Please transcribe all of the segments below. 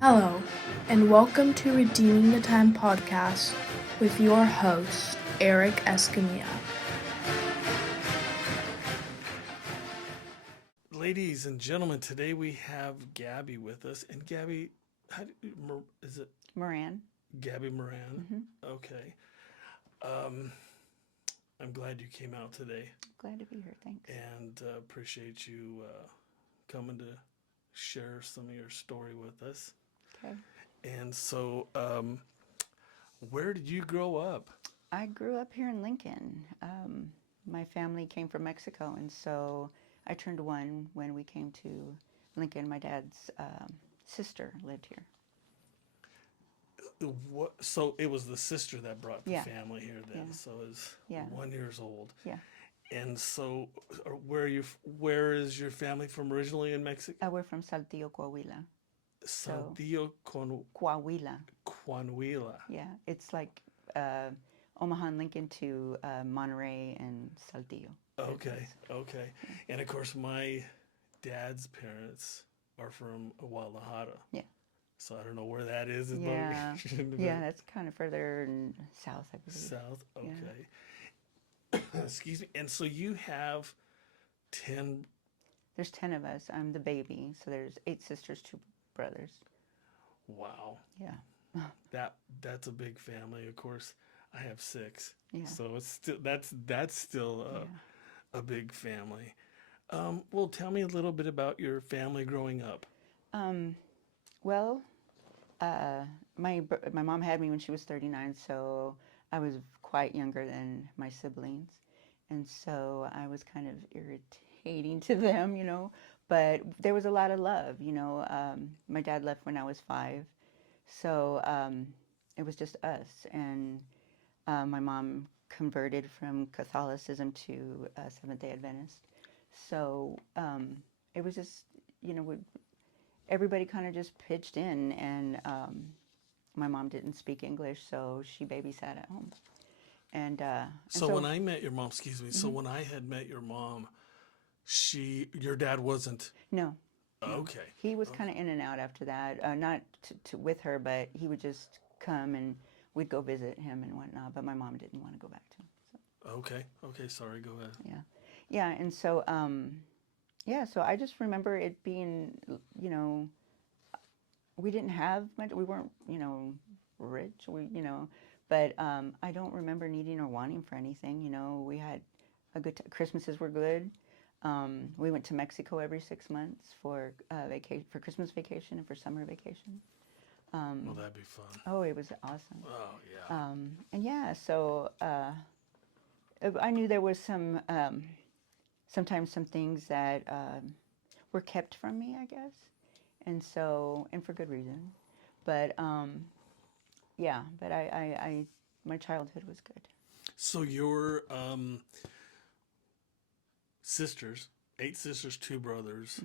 Hello, and welcome to Redeeming the Time podcast with your host, Eric Escamilla. Ladies and gentlemen, today we have Gabi with us. And Gabi, is it Moran. Gabi Moran? Hmm. Okay. Um, I'm glad you came out today Glad to be here. Thanks. and appreciate you coming to share some of your story with us. Okay. And so, where did you grow up? I grew up here in Lincoln. My family came from Mexico, and so I turned one when we came to Lincoln. My dad's sister lived here. So it was the sister that brought the Yeah. family here then. Yeah. So it was Yeah. 1 years old. Yeah. And so, where is your family from originally in Mexico? We're from Saltillo, Coahuila. Saltillo Coahuila. Coahuila. Yeah. It's like Omaha and Lincoln to Monterey and Saltillo. Okay, okay. And of course, my dad's parents are from Guadalajara. Yeah. So I don't know where that is. Yeah. Yeah, that's kind of further south, I believe. South. Yeah. Okay. Excuse me. And so you have 10. There's 10 of us. I'm the baby, so there's 8 sisters, 2 brothers. Wow. Yeah. That's a big family. Of course, I have 6. Yeah. So it's still that's still Yeah. a big family. Well, tell me a little bit about your family growing up. Well, my mom had me when she was 39, so I was quite younger than my siblings, and so I was kind of irritating to them, But there was a lot of love, My dad left when I was 5, so it was just us, and my mom converted from Catholicism to Seventh Day Adventist, so it was just, everybody kind of just pitched in, and my mom didn't speak English, so she babysat at home. And So when I met your mom, excuse me. So when I had met your mom, your dad wasn't. no, Okay. he was kind of in and out after that. Not with her, but he would just come and we'd go visit him and whatnot. But my mom didn't want to go back to him. So, Okay. Okay. Sorry. Go ahead. yeah, yeah, and so yeah, so I just remember it being, we didn't have much. We weren't, rich. But I don't remember needing or wanting for anything. We had a good Christmases were good. We went to Mexico every 6 months for for Christmas vacation and for summer vacation. Well, that'd be fun. Oh, it was awesome. Oh yeah. And yeah, so I knew there was sometimes some things that were kept from me, I guess, and for good reason. But yeah, but my childhood was good. So your sisters, 8 sisters, 2 brothers,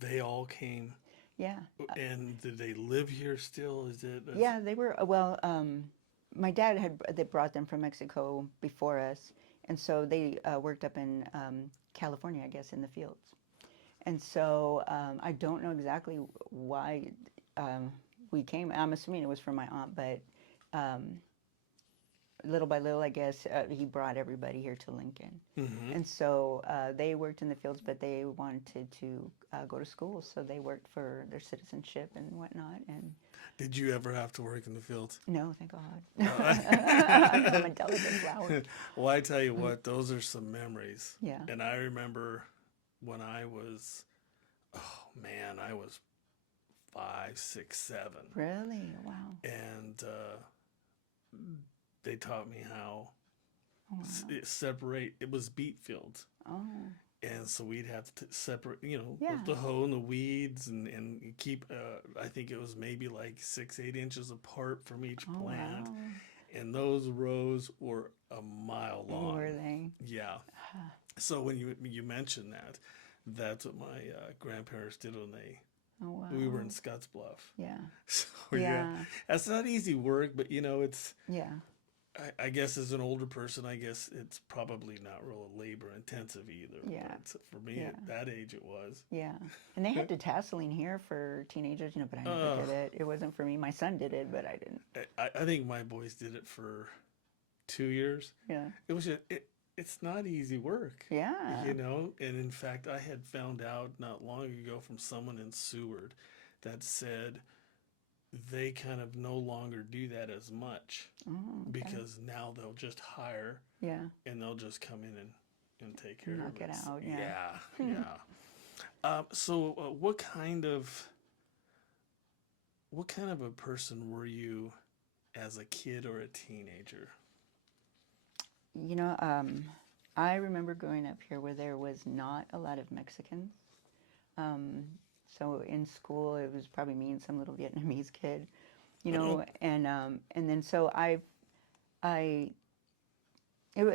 they all came. Yeah. And did they live here still? Is it? Yeah, they were. Well, my dad they brought them from Mexico before us, and so they worked up in California, I guess, in the fields. And so I don't know exactly why we came. I'm assuming it was from my aunt, but little by little, I guess, he brought everybody here to Lincoln. Mm-hmm. And so they worked in the fields, but they wanted to go to school, so they worked for their citizenship and whatnot. And Did you ever have to work in the fields? no, thank God. I'm a delicate flower. Well, I tell you what, those are some memories. Yeah. And I remember when I was, oh man, I was 5, 6, 7. Really? Wow. And they taught me how Oh, wow. separate. It was beet fields. Oh. And so we'd have to separate, Yeah. with the hoe and the weeds and keep, I think it was maybe like 6, 8 inches apart from each Oh, plant. wow. And those rows were a mile long. Were they? Yeah. So when you mentioned that, that's what my grandparents did when Oh, wow. we were in Scottsbluff. Yeah. So Yeah. that's not easy work, but it's Yeah. I guess as an older person, I guess it's probably not real labor intensive either. Yeah. But for me, Yeah. at that age, it was. Yeah. And they had detasseling here for teenagers, but I never Uh, did it. It wasn't for me. My son did it, but I didn't. I think my boys did it for 2 years. Yeah. It was just, it's not easy work. Yeah. And in fact, I had found out not long ago from someone in Seward that said they kind of no longer do that as much Oh, okay. because now they'll just hire Yeah. and they'll just come in and take care Knock of it out. Yeah, Yeah. So what kind of a person were you as a kid or a teenager? I remember growing up here where there was not a lot of Mexicans. Um, so in school, it was probably me and some little Vietnamese kid, and then so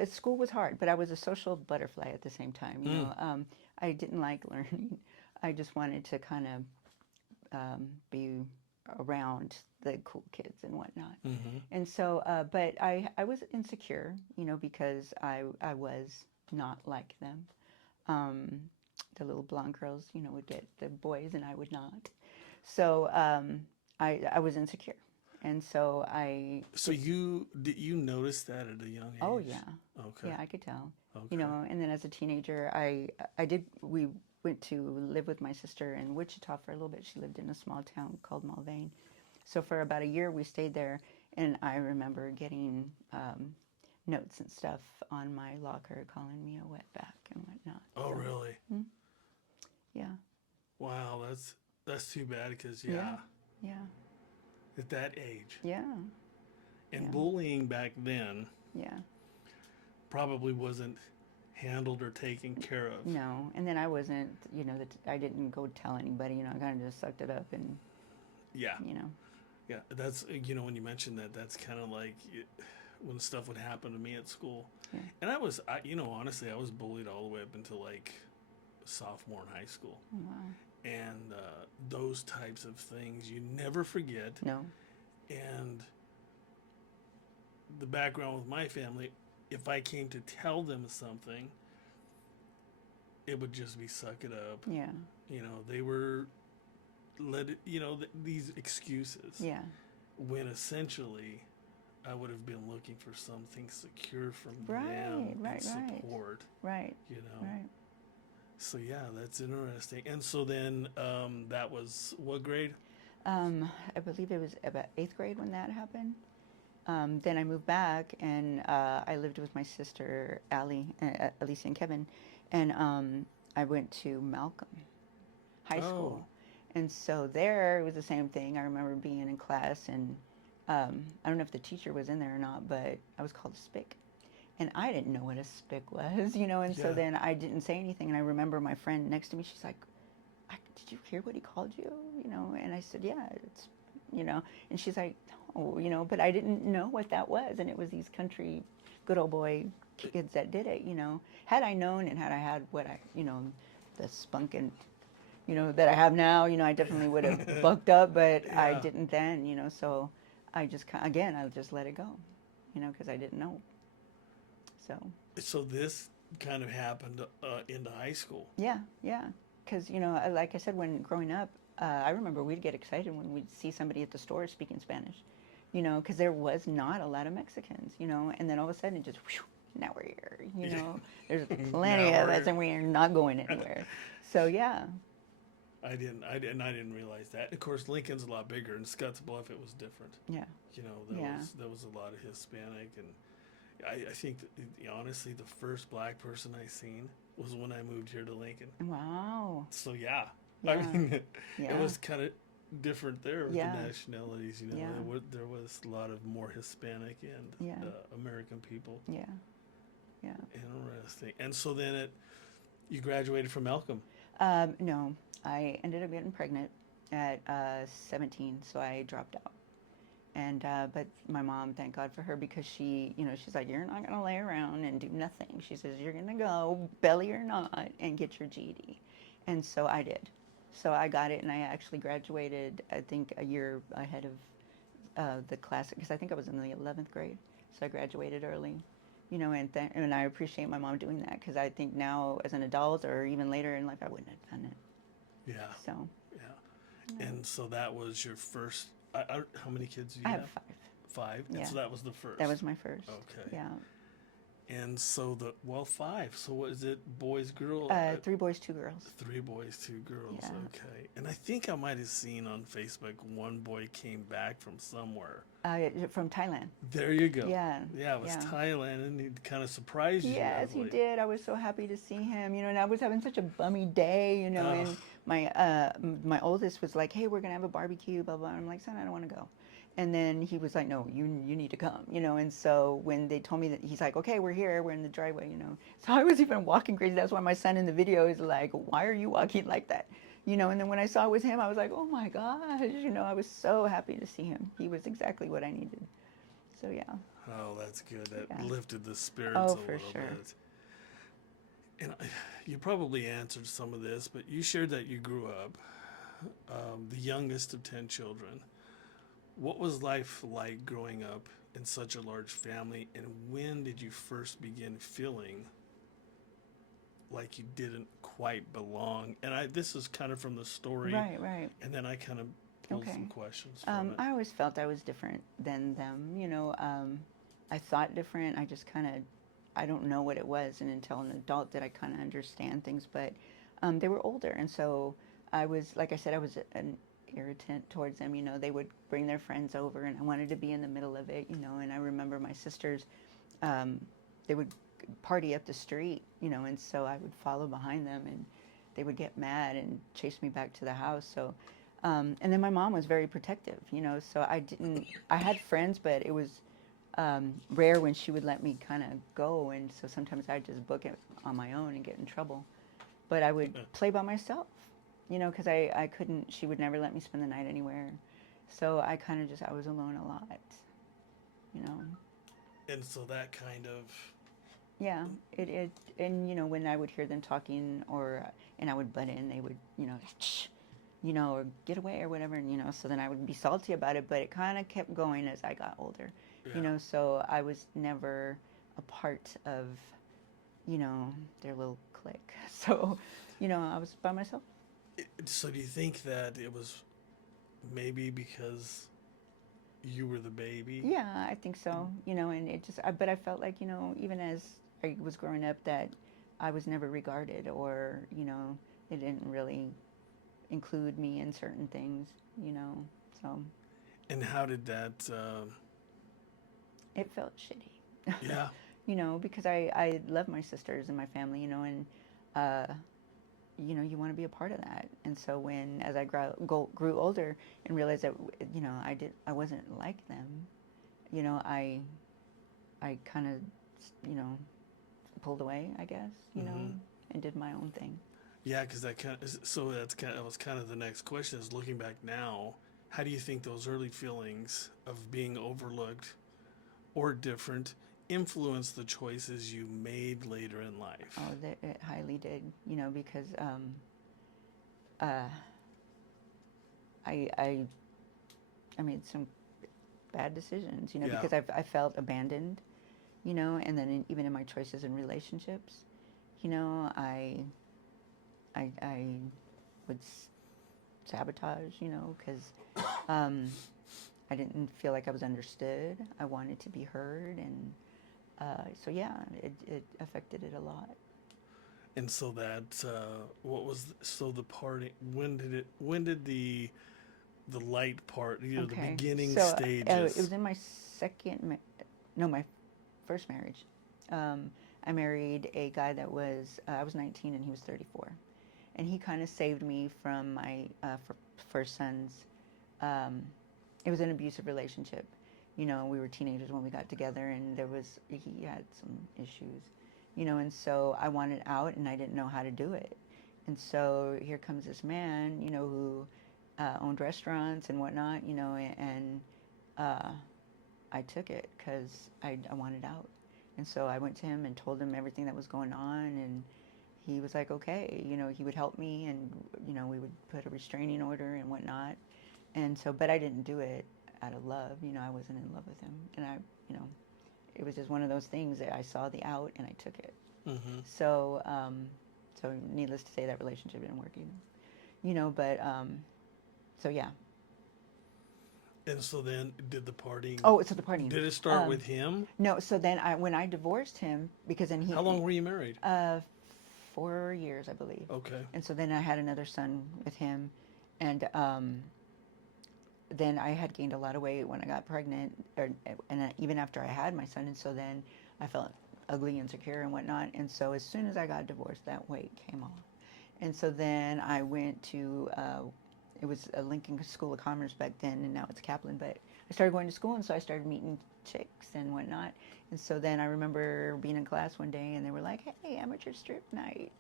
school was hard, but I was a social butterfly at the same time. I didn't like learning. I just wanted to kind of be around the cool kids and whatnot. Mm-hmm. And so, but I was insecure, because I was not like them. The little blonde girls, would get the boys and I would not. So I was insecure. And so So did you notice that at a young age? Oh yeah. Okay. Yeah, I could tell. Okay. And then as a teenager, we went to live with my sister in Wichita for a little bit. She lived in a small town called Mulvane. So for about a year we stayed there, and I remember getting notes and stuff on my locker calling me a wetback and whatnot. Oh, So, really? yeah. Wow, that's too bad because Yeah. at that age. Yeah. And Yeah. bullying back then Yeah. probably wasn't handled or taken care of. No, and then I wasn't, I didn't go tell anybody, I kind of just sucked it up and, Yeah. you know. Yeah, that's when you mentioned that, that's kind of like when stuff would happen to me at school. Yeah. And honestly, I was bullied all the way up until like sophomore in high school. Oh, wow. And those types of things you never forget. No. And the background with my family, if I came to tell them something, it would just be suck it up. Yeah. They were these excuses. Yeah. When essentially I would have been looking for something secure from Right, them right, and support. Right. Right. Right. So yeah, that's interesting. And so then that was what grade? I believe it was about 8th grade when that happened. Then I moved back and I lived with my sister, Alicia and Kevin, and I went to Malcolm High School. And so there it was the same thing. I remember being in class and I don't know if the teacher was in there or not, but I was called a spick. And I didn't know what a spick was, and so then I didn't say anything. And I remember my friend next to me, she's like, did you hear what he called you? And I said, yeah, it's, and she's like, no, but I didn't know what that was. And it was these country good old boy kids that did it, Had I known and had I had what the spunk and, that I have now, I definitely would have bucked up, but I didn't then, so I just, again, I just let it go, because I didn't know. So this kind of happened into high school. Yeah. Because, like I said, when growing up, I remember we'd get excited when we'd see somebody at the store speaking Spanish, because there was not a lot of Mexicans, and then all of a sudden it just, whew, now we're here, There's plenty of us and we're not going anywhere. So, yeah. I didn't realize that. Of course, Lincoln's a lot bigger, and Scottsbluff it was different. Yeah. There was a lot of Hispanic, and I think that, honestly, the first black person I seen was when I moved here to Lincoln. Wow. So yeah. Yeah. I mean, Yeah. it was kind of different there with Yeah. the nationalities. Yeah. There was a lot of more Hispanic and American people. Yeah. Interesting. And so then you graduated from Malcolm. No, I ended up getting pregnant at 17, so I dropped out. And but my mom, thank God for her, because she's like, you're not gonna lay around and do nothing. She says you're gonna go, belly or not, and get your GED. And so I did. So I got it, and I actually graduated, I think, a year ahead of the class, because I think I was in the 11th grade. So I graduated early, and I appreciate my mom doing that because I think now as an adult or even later in life, I wouldn't have done it. Yeah. So Yeah. And so that was your first. How many kids do you I have have? 5. Five. And Yeah, so that was the first. that was my first. Okay. Yeah. And so five. So what is it? Boys, girls? 3 boys, 2 girls. 3 boys, 2 girls. Yeah. Okay. And I think I might have seen on Facebook one boy came back from somewhere. From Thailand. There you go. Yeah. Yeah, it was Yeah. Thailand, and he kind of surprised you. Yes, he Like, did. I was so happy to see him, and I was having such a bummy day, and my oldest was like, "Hey, we're gonna have a barbecue, blah blah." I'm like, "Son, I don't want to go." And then he was like, "No, you need to come," And so when they told me that, he's like, "Okay, we're here. We're in the driveway." So I was even walking crazy. That's why my son in the video is like, "Why are you walking like that?" And then when I saw it was him, I was like, "Oh my gosh!" I was so happy to see him. He was exactly what I needed. So yeah. oh, that's good. That Yeah. lifted the spirits Oh, a for little sure. bit. And you probably answered some of this, but you shared that you grew up the youngest of 10 children. What was life like growing up in such a large family, and when did you first begin feeling like you didn't quite belong? And this is kind of from the story, Right, right. and then I kind of pulled Okay. some questions from it. I always felt I was different than them. I thought different. I just kind of, I don't know what it was, and until an adult did I kind of understand things. But they were older, and so I was, like I said, I was an irritant towards them. They would bring their friends over, and I wanted to be in the middle of it. And I remember my sisters, they would party up the street, and so I would follow behind them, and they would get mad and chase me back to the house. So. And then my mom was very protective, so I had friends, but it was rare when she would let me kind of go. And so sometimes I'd just book it on my own and get in trouble. But I would play by myself, because I couldn't, she would never let me spend the night anywhere. So I kind of I was alone a lot, And so that kind of, Yeah, and when I would hear them talking and I would butt in, they would, shh, or get away or whatever, and so then I would be salty about it, but it kind of kept going as I got older, yeah. so I was never a part of, their little clique. So, I was by myself. So do you think that it was maybe because you were the baby? Yeah, I think so, and but I felt like, even as I was growing up, that I was never regarded, or, they didn't really include me in certain things, so And how did that, it felt shitty. yeah, Because I love my sisters and my family, and you want to be a part of that. And so as I grew older and realized that I wasn't like them, I kind of pulled away, I guess, and did my own thing. yeah, because that was kind of the next question is looking back now, how do you think those early feelings of being overlooked or different influenced the choices you made later in life? Oh, it highly did, because I made some bad decisions, Yeah. because I felt abandoned, and then even in my choices in relationships, I would sabotage, because I didn't feel like I was understood. I wanted to be heard, and so yeah, it affected it a lot. And so that the party, when did the light part, the beginning So stages? it was in my my first marriage. I married a guy that I was 19 and he was 34, and he kind of saved me from my first son's. It was an abusive relationship. We were teenagers when we got together, and he had some issues, and so I wanted out, and I didn't know how to do it. And so here comes this man, who owned restaurants and whatnot, and I took it because I wanted out. And so I went to him and told him everything that was going on, and he was like, okay, he would help me, and, we would put a restraining order and whatnot. And so, but I didn't do it out of love, I wasn't in love with him. And it was just one of those things that I saw the out and I took it. Mm-hmm. So, so needless to say, that relationship didn't work either. But so yeah. And so then, did the partying? Oh, so the partying. Did it start with him? No, so then when I divorced him, because then How long were you married? 4 years, I believe. Okay. And so then I had another son with him, and then I had gained a lot of weight when I got pregnant, and even after I had my son, and so then I felt ugly, insecure, and whatnot. And so as soon as I got divorced, that weight came off. And so then I went to it was a Lincoln School of Commerce back then, and now it's Kaplan. But I started going to school, and so I started meeting chicks and whatnot. And so then I remember being in class one day, and they were like, "Hey, amateur strip night,"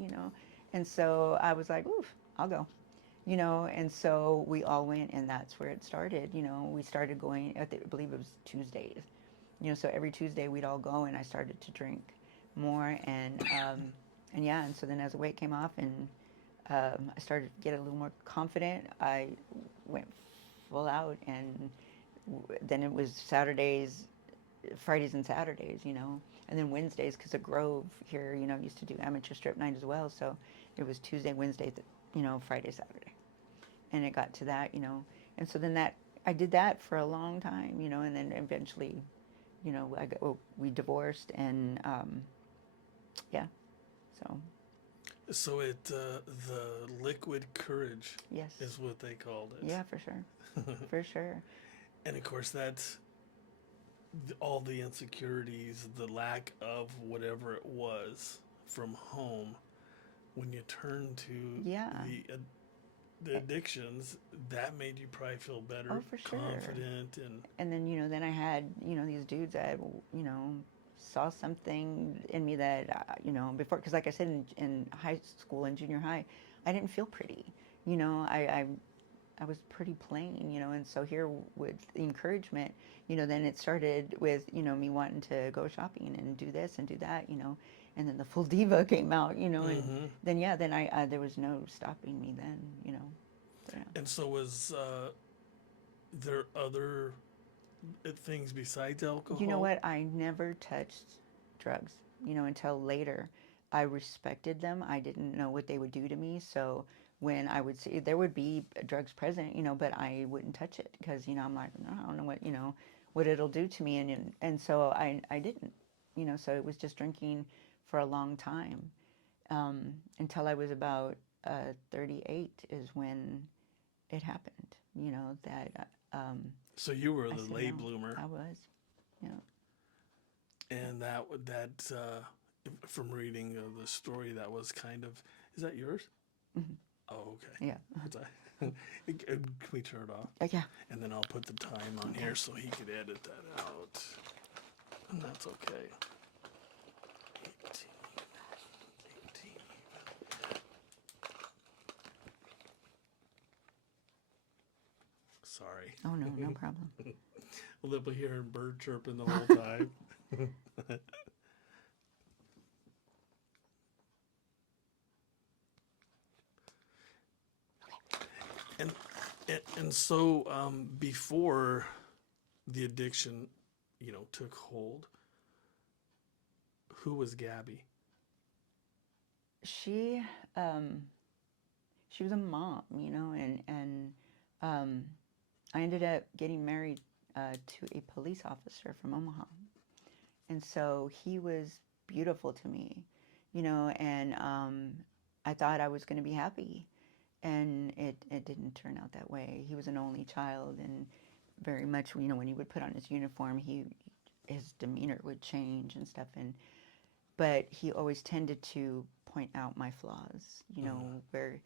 And so I was like, "Oof, I'll go." And so we all went, and that's where it started. We started going, I believe it was Tuesdays. So every Tuesday we'd all go, and I started to drink more, and yeah, and so then as the weight came off, and I started to get a little more confident, I went full out, and then it was Saturdays, Fridays and Saturdays, and then Wednesdays, because the Grove here, used to do amateur strip night as well, so it was Tuesday, Wednesday, Friday, Saturday, and it got to that, and so then I did that for a long time, and then eventually, we divorced, and yeah, so. So the liquid courage Yes. is what they called it. Yeah, for sure. For sure. And of course, that's all the insecurities, the lack of whatever it was from home. When you turn to Yeah. the addictions, that made you probably feel better, Oh, for sure. confident, and then then I had these dudes that saw something in me that before, because like I said, in high school and junior high, I didn't feel pretty. I was pretty plain, and so here with the encouragement, then it started with me wanting to go shopping and do this and do that, and then the full diva came out, and then I there was no stopping me then, So, yeah. And so was there other things besides alcohol? You know what? I never touched drugs, until later. I respected them. I didn't know what they would do to me. So when I would see there would be drugs present, but I wouldn't touch it because, I'm like, no, I don't know what it'll do to me. And so I didn't, so it was just drinking for a long time until I was about 38 is when it happened, that So you were I the said late no. bloomer. I was, yeah. And that from reading the story, that was kind of, is that yours? Mm-hmm. Oh, okay. Yeah. Can we turn it off? Yeah. And then I'll put the time on here so he could edit that out. And that's okay. 18. Sorry. Oh, no, no problem. We'll live hearing bird chirping the whole time. and, and so before the addiction, took hold, who was Gabi? She was a mom, and I ended up getting married to a police officer from Omaha. And so he was beautiful to me, and I thought I was going to be happy. And it didn't turn out that way. He was an only child, and very much, when he would put on his uniform, his demeanor would change and stuff. But he always tended to point out my flaws, where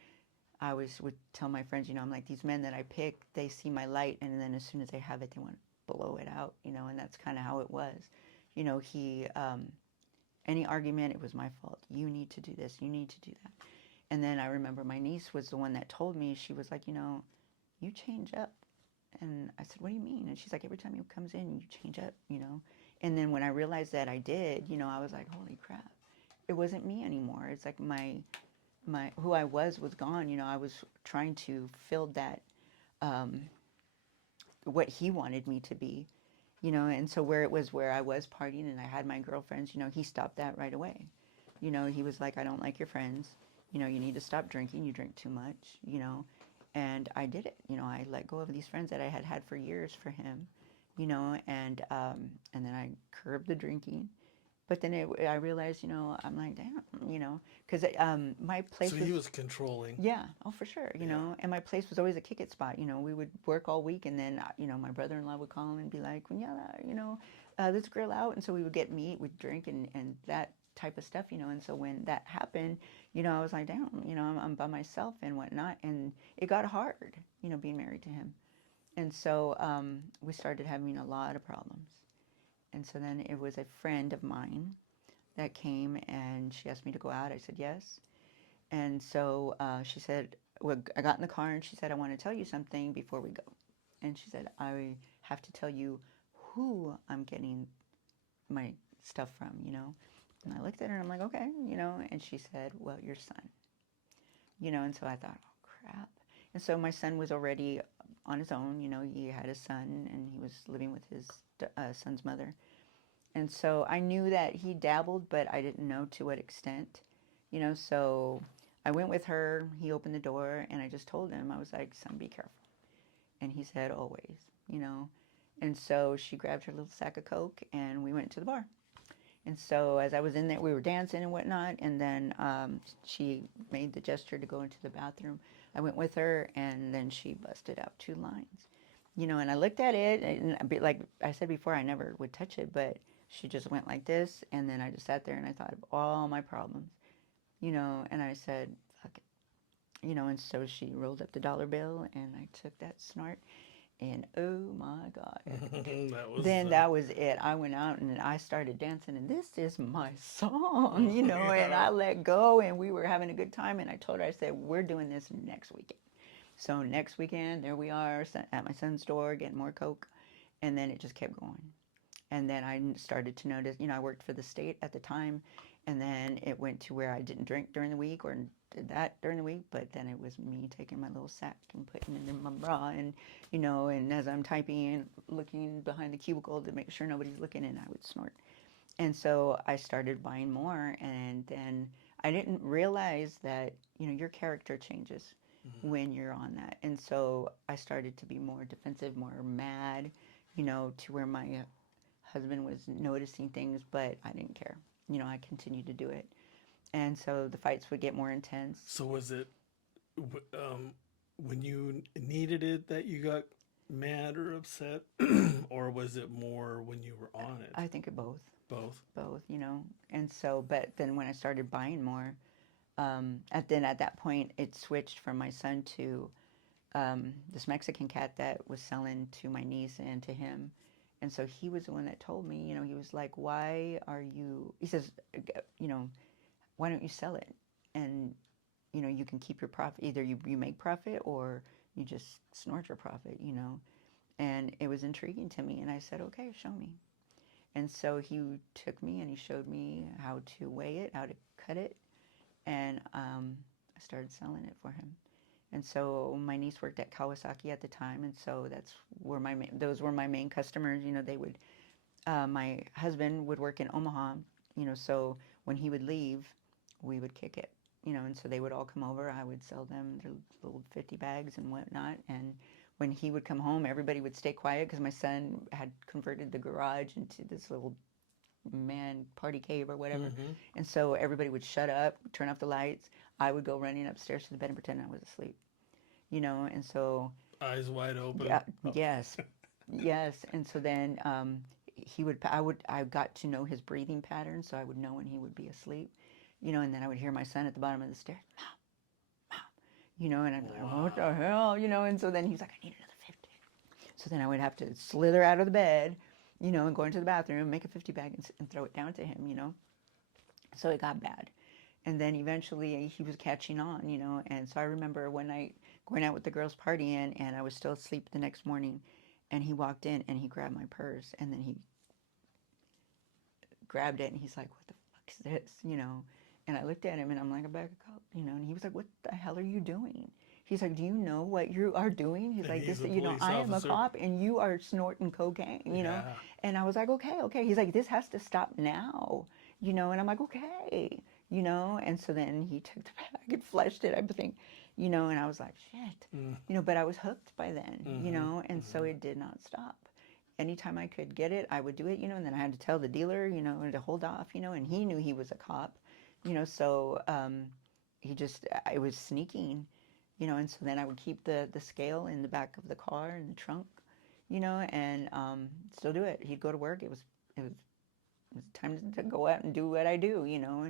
I would tell my friends, I'm like, these men that I pick, they see my light, and then as soon as they have it, they want to blow it out, and that's kind of how it was. He, any argument, it was my fault. You need to do this, you need to do that. And then I remember my niece was the one that told me, she was like, you change up. And I said, what do you mean? And she's like, every time he comes in, you change up, And then when I realized that I did, I was like, holy crap. It wasn't me anymore. It's like my who I was gone. I was trying to fill that, what he wanted me to be, And so where I was partying and I had my girlfriends, he stopped that right away. He was like, I don't like your friends. You need to stop drinking. You drink too much. And I did it. I let go of these friends that I had had for years for him, and then I curbed the drinking. But then I realized, I'm like, damn, because my place So was, he was controlling. yeah, oh, for sure, Yeah. and my place was always a kick it spot. We would work all week, and then, my brother-in-law would call and be like, yeah, let's grill out. And so we would get meat, we'd drink, and that type of stuff. And so when that happened, I was like, damn, I'm by myself and whatnot. And it got hard, being married to him. And so we started having a lot of problems. And so then it was a friend of mine that came and she asked me to go out. I said yes. And so she said, well, I got in the car and she said, I want to tell you something before we go. And she said, I have to tell you who I'm getting my stuff from. And I looked at her and I'm like, okay. And she said, well, your son. And so I thought, oh, crap. And so my son was already on his own. He had a son and he was living with his son's mother. And so I knew that he dabbled, but I didn't know to what extent. So I went with her. He opened the door, and I just told him, I was like, son, be careful. And he said, always. And so she grabbed her little sack of Coke, and we went to the bar. And so as I was in there, we were dancing and whatnot, and then she made the gesture to go into the bathroom. I went with her, and then she busted out 2 lines. And I looked at it, and like I said before, I never would touch it, but she just went like this, and then I just sat there and I thought of all my problems, and I said, fuck it, and so she rolled up the dollar bill, and I took that snort, and oh my God. That was it. I went out and I started dancing, and this is my song, and I let go, and we were having a good time, and I told her, I said, we're doing this next weekend. So next weekend, there we are at my son's door getting more Coke, and then it just kept going. And then I started to notice, I worked for the state at the time, and then it went to where I didn't drink during the week or did that during the week, but then it was me taking my little sack and putting it in my bra, and, and as I'm typing and looking behind the cubicle to make sure nobody's looking, and I would snort. And so I started buying more, and then I didn't realize that, your character changes when you're on that. And so I started to be more defensive, more mad, to where my husband was noticing things, but I didn't care. I continued to do it. And so the fights would get more intense. So was it when you needed it that you got mad or upset, or was it more when you were on it? I think of both. Both. Both. And so, but then when I started buying more, at that point, it switched from my son to this Mexican cat that was selling to my niece and to him. And so he was the one that told me, he was like, he says, why don't you sell it? And, you can keep your profit. Either you make profit or you just snort your profit. And it was intriguing to me. And I said, okay, show me. And so he took me and he showed me how to weigh it, how to cut it. And I started selling it for him. And so my niece worked at Kawasaki at the time, and so those were my main customers. They would, my husband would work in Omaha, so when he would leave, we would kick it, and so they would all come over. I would sell them their little 50 bags and whatnot, and when he would come home, everybody would stay quiet because my son had converted the garage into this little man party cave or whatever. Mm-hmm. And so everybody would shut up, turn off the lights. I would go running upstairs to the bed and pretend I was asleep, and so Eyes wide open. yeah, yes. And so then I got to know his breathing pattern, so I would know when he would be asleep, and then I would hear my son at the bottom of the stairs, mom, and I'm like, what the hell, and so then he's like, I need another 50. So then I would have to slither out of the bed, and go into the bathroom, make a 50 bag and throw it down to him, So it got bad. And then eventually he was catching on, and so I remember one night going out with the girls partying, and I was still asleep the next morning, and he walked in and he grabbed my purse, and then he grabbed it and he's like, what the fuck is this, And I looked at him and I'm like, a bag of Coke, and he was like, what the hell are you doing? He's like, do you know what you are doing? He's And like, he's this, a you know, police I am a officer. cop and you are snorting cocaine, you know? Yeah. And I was like, okay, okay. He's like, this has to stop now, you know? And I'm like, okay, you know? And so then he took the bag and flushed it, I think, you know? And I was like, shit, Mm. you know, but I was hooked by then, you Mm-hmm. know? And so it did not stop. Anytime I could get it, I would do it, you know? And then I had to tell the dealer, you know, to hold off, you know? And he knew he was a cop, you know? So, I was sneaking, you know, and so then I would keep the scale in the back of the car in the trunk, you know, and still do it. He'd go to work. It was time to go out and do what I do, you know,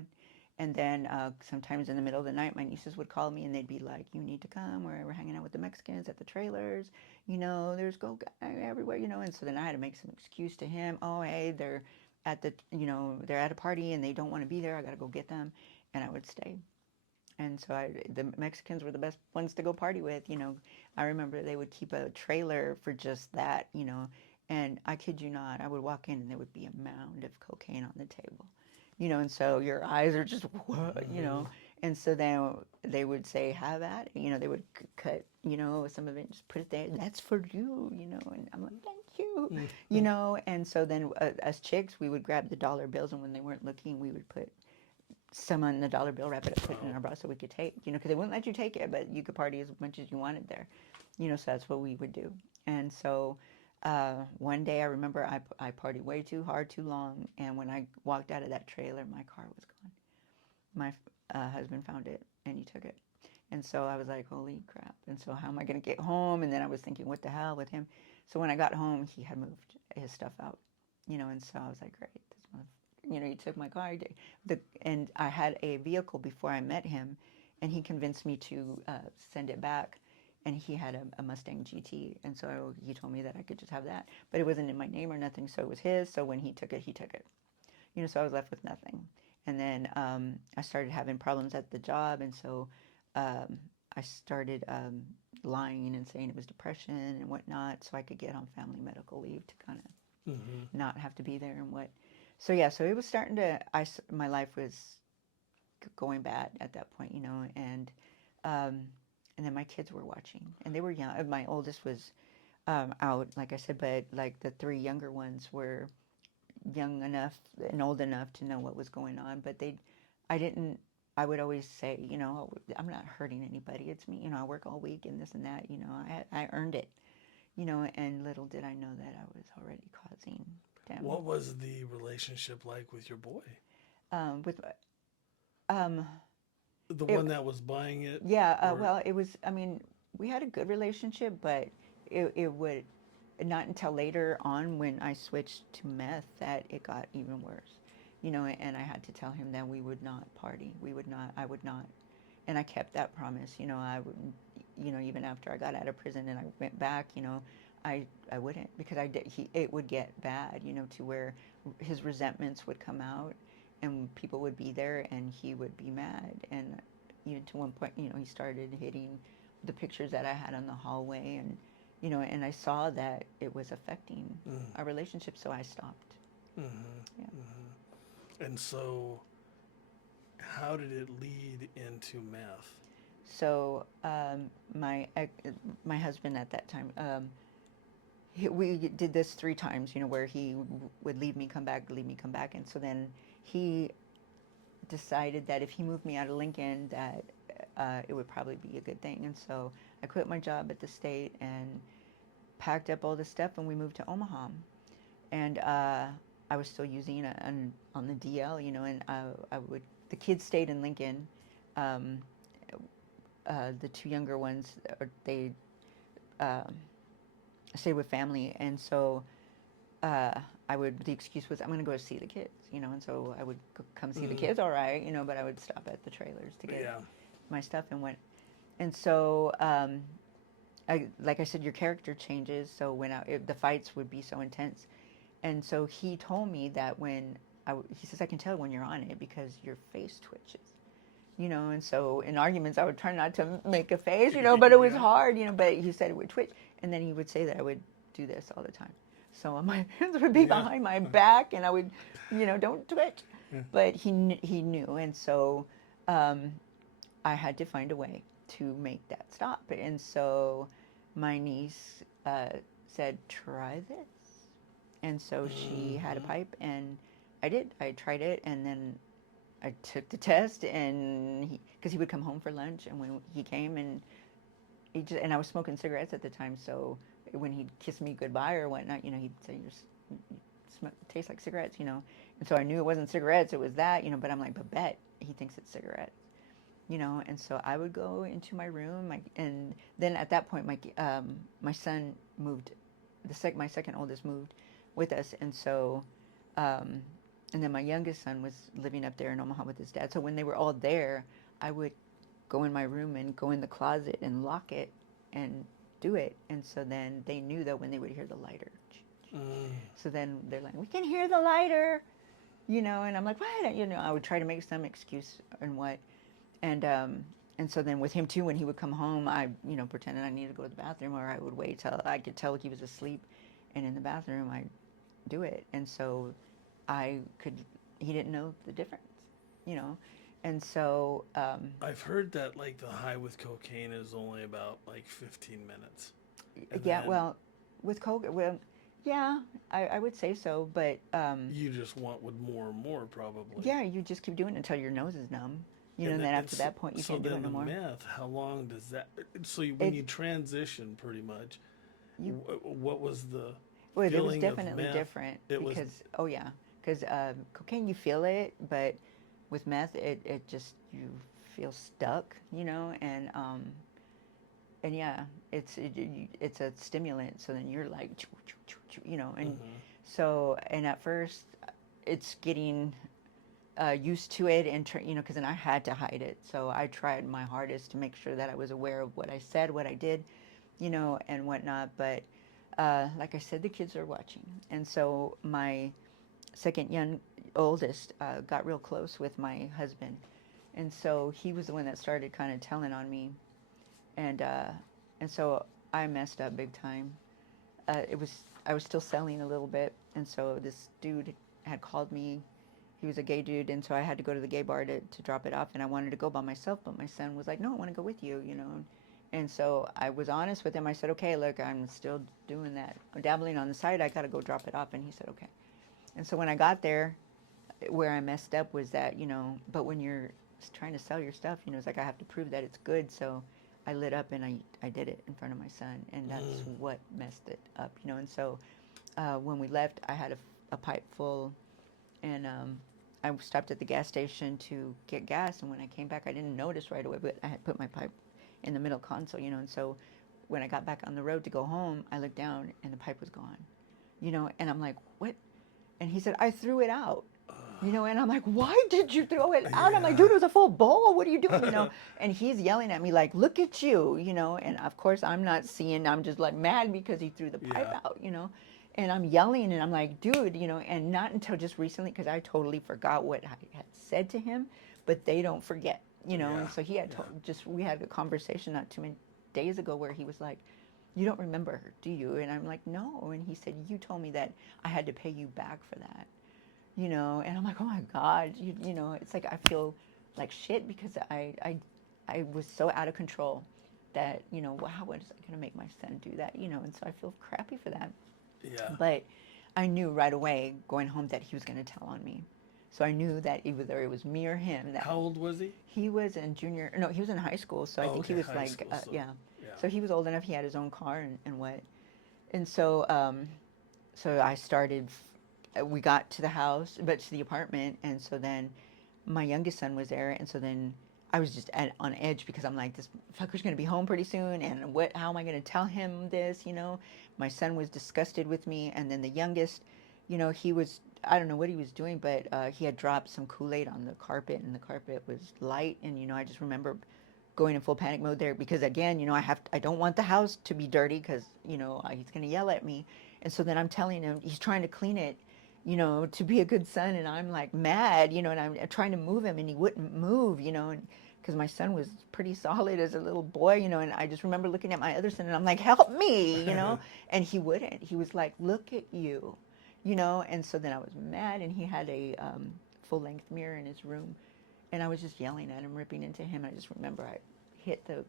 and then sometimes in the middle of the night, my nieces would call me and they'd be like, "You need to come. We're hanging out with the Mexicans at the trailers, you know. There's go everywhere, you know." And so then I had to make some excuse to him. Oh, hey, they're at the, you know, they're at a party and they don't want to be there. I got to go get them, and I would stay. And so the Mexicans were the best ones to go party with, you know. I remember they would keep a trailer for just that, you know. And I kid you not, I would walk in and there would be a mound of cocaine on the table, you know. And so your eyes are just, what, you know. And so then they would say, have at it, you know. They would cut, you know, some of it, just put it there. That's for you know. And I'm like, thank you, you know. And so then as chicks, we would grab the dollar bills, and when they weren't looking, we would put some on the dollar bill, wrap it up, put it in our bra so we could take, you know, because they wouldn't let you take it, but you could party as much as you wanted there, you know, so that's what we would do. And so one day I remember I partied way too hard, too long, and when I walked out of that trailer, my car was gone. My husband found it, and he took it. And so I was like, holy crap. And so how am I going to get home? And then I was thinking, what the hell with him? So when I got home, he had moved his stuff out, you know, and so I was like, great, you know, he took my car. And I had a vehicle before I met him, and he convinced me to send it back. And he had a Mustang GT, and so he told me that I could just have that, but it wasn't in my name or nothing, so it was his. So when he took it, you know. So I was left with nothing. And then I started having problems at the job, and so I started lying and saying it was depression and whatnot, so I could get on family medical leave to kind of not have to be there and what. So yeah, so it was starting to. My life was going bad at that point, you know, um, and then my kids were watching, and they were young. My oldest was out, like I said, but like the three younger ones were young enough and old enough to know what was going on, but I didn't. I would always say, you know, I'm not hurting anybody. It's me, you know. I work all week and this and that, you know. I earned it, you know. And little did I know that I was already causing damage. What was the relationship like with your boy? With um, The it, one that was buying it? yeah. Or Well, it was. I mean, we had a good relationship, but it would not until later on when I switched to meth that it got even worse. You know, and I had to tell him that we would not party. We would not. I would not. And I kept that promise. You know, I would. You know, even after I got out of prison and I went back, you know, I wouldn't, because I did. It would get bad. You know, to where his resentments would come out, and people would be there, and he would be mad. And you know, to one point, you know, he started hitting the pictures that I had on the hallway, and you know, and I saw that it was affecting our relationship, so I stopped. Yeah. and so, how did it lead into meth? So my husband at that time, we did this 3 times, you know, where he would leave me, come back, leave me, come back, and so then he decided that if he moved me out of Lincoln, that it would probably be a good thing, and so I quit my job at the state and packed up all the stuff, and we moved to Omaha, and I was still using it on the DL, you know, and I would. The kids stayed in Lincoln. Um, the 2 younger ones, they um, stayed with family, and so I would. The excuse was, I'm going to go see the kids, you know, and so I would come see the kids, all right, you know, but I would stop at the trailers to get Yeah. my stuff and went. And so, like I said, your character changes. So the fights would be so intense, and so he told me that he says, I can tell when you're on it because your face twitches, you know. And so in arguments, I would try not to make a face, you know, but it was hard, you know. But he said it would twitch, and then he would say that I would do this all the time. So my hands would be behind my back, and I would, you know, don't twitch. But he knew, and so I had to find a way. to make that stop. And so my niece said, try this. And so she had a pipe, and I did. I tried it, and then I took the test, and because he would come home for lunch, and when he came, and and I was smoking cigarettes at the time, so when he'd kiss me goodbye or whatnot, he'd say, you taste like cigarettes, and so I knew it wasn't cigarettes, it was that, but I'm like, Babette, he thinks it's cigarettes. And so I would go into my room, and then at that point, my son moved, my second oldest moved with us, and so, and then my youngest son was living up there in Omaha with his dad. So when they were all there, I would go in my room and go in the closet and lock it and do it, and so then they knew that when they would hear the lighter. So then they're like, we can hear the lighter, and I'm like, what? I would try to make some excuse and what. And so then with him too, when he would come home, I, pretended I needed to go to the bathroom, or I would wait till I could tell he was asleep, and in the bathroom I'd do it. And so he didn't know the difference, And so I've heard that like the high with cocaine is only about like 15 minutes. Yeah, well, with coke, well, yeah, I would say so, but you just want with more and more probably. Yeah, you just keep doing it until your nose is numb. And then after that point, you can't do it no more. So then the meth, how long does that? So when you transition, pretty much, what was the Well, it was feeling definitely of meth? different because cocaine, you feel it, but with meth, it just, you feel stuck, and yeah, it's a stimulant, so then you're like, and so, and at first, it's getting used to it, and because then I had to hide it, so I tried my hardest to make sure that I was aware of what I said, what I did, and whatnot. But like I said, the kids are watching, and so my second oldest got real close with my husband, and so he was the one that started kind of telling on me, and so I messed up big time. I was still selling a little bit, and so this dude had called me. He was a gay dude, and so I had to go to the gay bar to drop it off, and I wanted to go by myself, but my son was like, no, I want to go with you, And so I was honest with him. I said, okay, look, I'm still doing that. I'm dabbling on the side. I got to go drop it off. And he said, okay. And so when I got there, where I messed up was that, but when you're trying to sell your stuff, it's like I have to prove that it's good. So I lit up and I did it in front of my son, and that's what messed it up, And so when we left, I had a pipe full, and I stopped at the gas station to get gas, and when I came back, I didn't notice right away, but I had put my pipe in the middle console, and so when I got back on the road to go home, I looked down, and the pipe was gone, and I'm like, what? And he said, I threw it out, and I'm like, why did you throw it out? Yeah. I'm like, dude, it was a full bowl. What are you doing, And he's yelling at me like, look at you, and of course I'm not seeing, I'm just like mad because he threw the pipe out, And I'm yelling, and I'm like, dude, and not until just recently, because I totally forgot what I had said to him, but they don't forget, And so he had we had a conversation not too many days ago where he was like, you don't remember her, do you? And I'm like, no. And he said, you told me that I had to pay you back for that, And I'm like, oh my God, it's like I feel like shit because I was so out of control that, how was I going to make my son do that, And so I feel crappy for that. Yeah. But I knew right away going home that he was going to tell on me. So I knew that either it was me or him. That How old was he? He was in he was in high school. So I think he was like, school, yeah. So he was old enough. He had his own car and what. And so, so I started, we got to the house, but to the apartment. And so then my youngest son was there. And so then I was just on edge because I'm like, this fucker's going to be home pretty soon. And how am I going to tell him this, My son was disgusted with me. And then the youngest, he was, I don't know what he was doing, but he had dropped some Kool-Aid on the carpet, and the carpet was light. And, I just remember going in full panic mode there because, again, I don't want the house to be dirty because, he's going to yell at me. And so then I'm telling him, he's trying to clean it, to be a good son. And I'm like mad, and I'm trying to move him, and he wouldn't move, and because my son was pretty solid as a little boy, and I just remember looking at my other son, and I'm like, help me, and he wouldn't. He was like, look at you, and so then I was mad, and he had a full-length mirror in his room, and I was just yelling at him, ripping into him. I just remember I hit the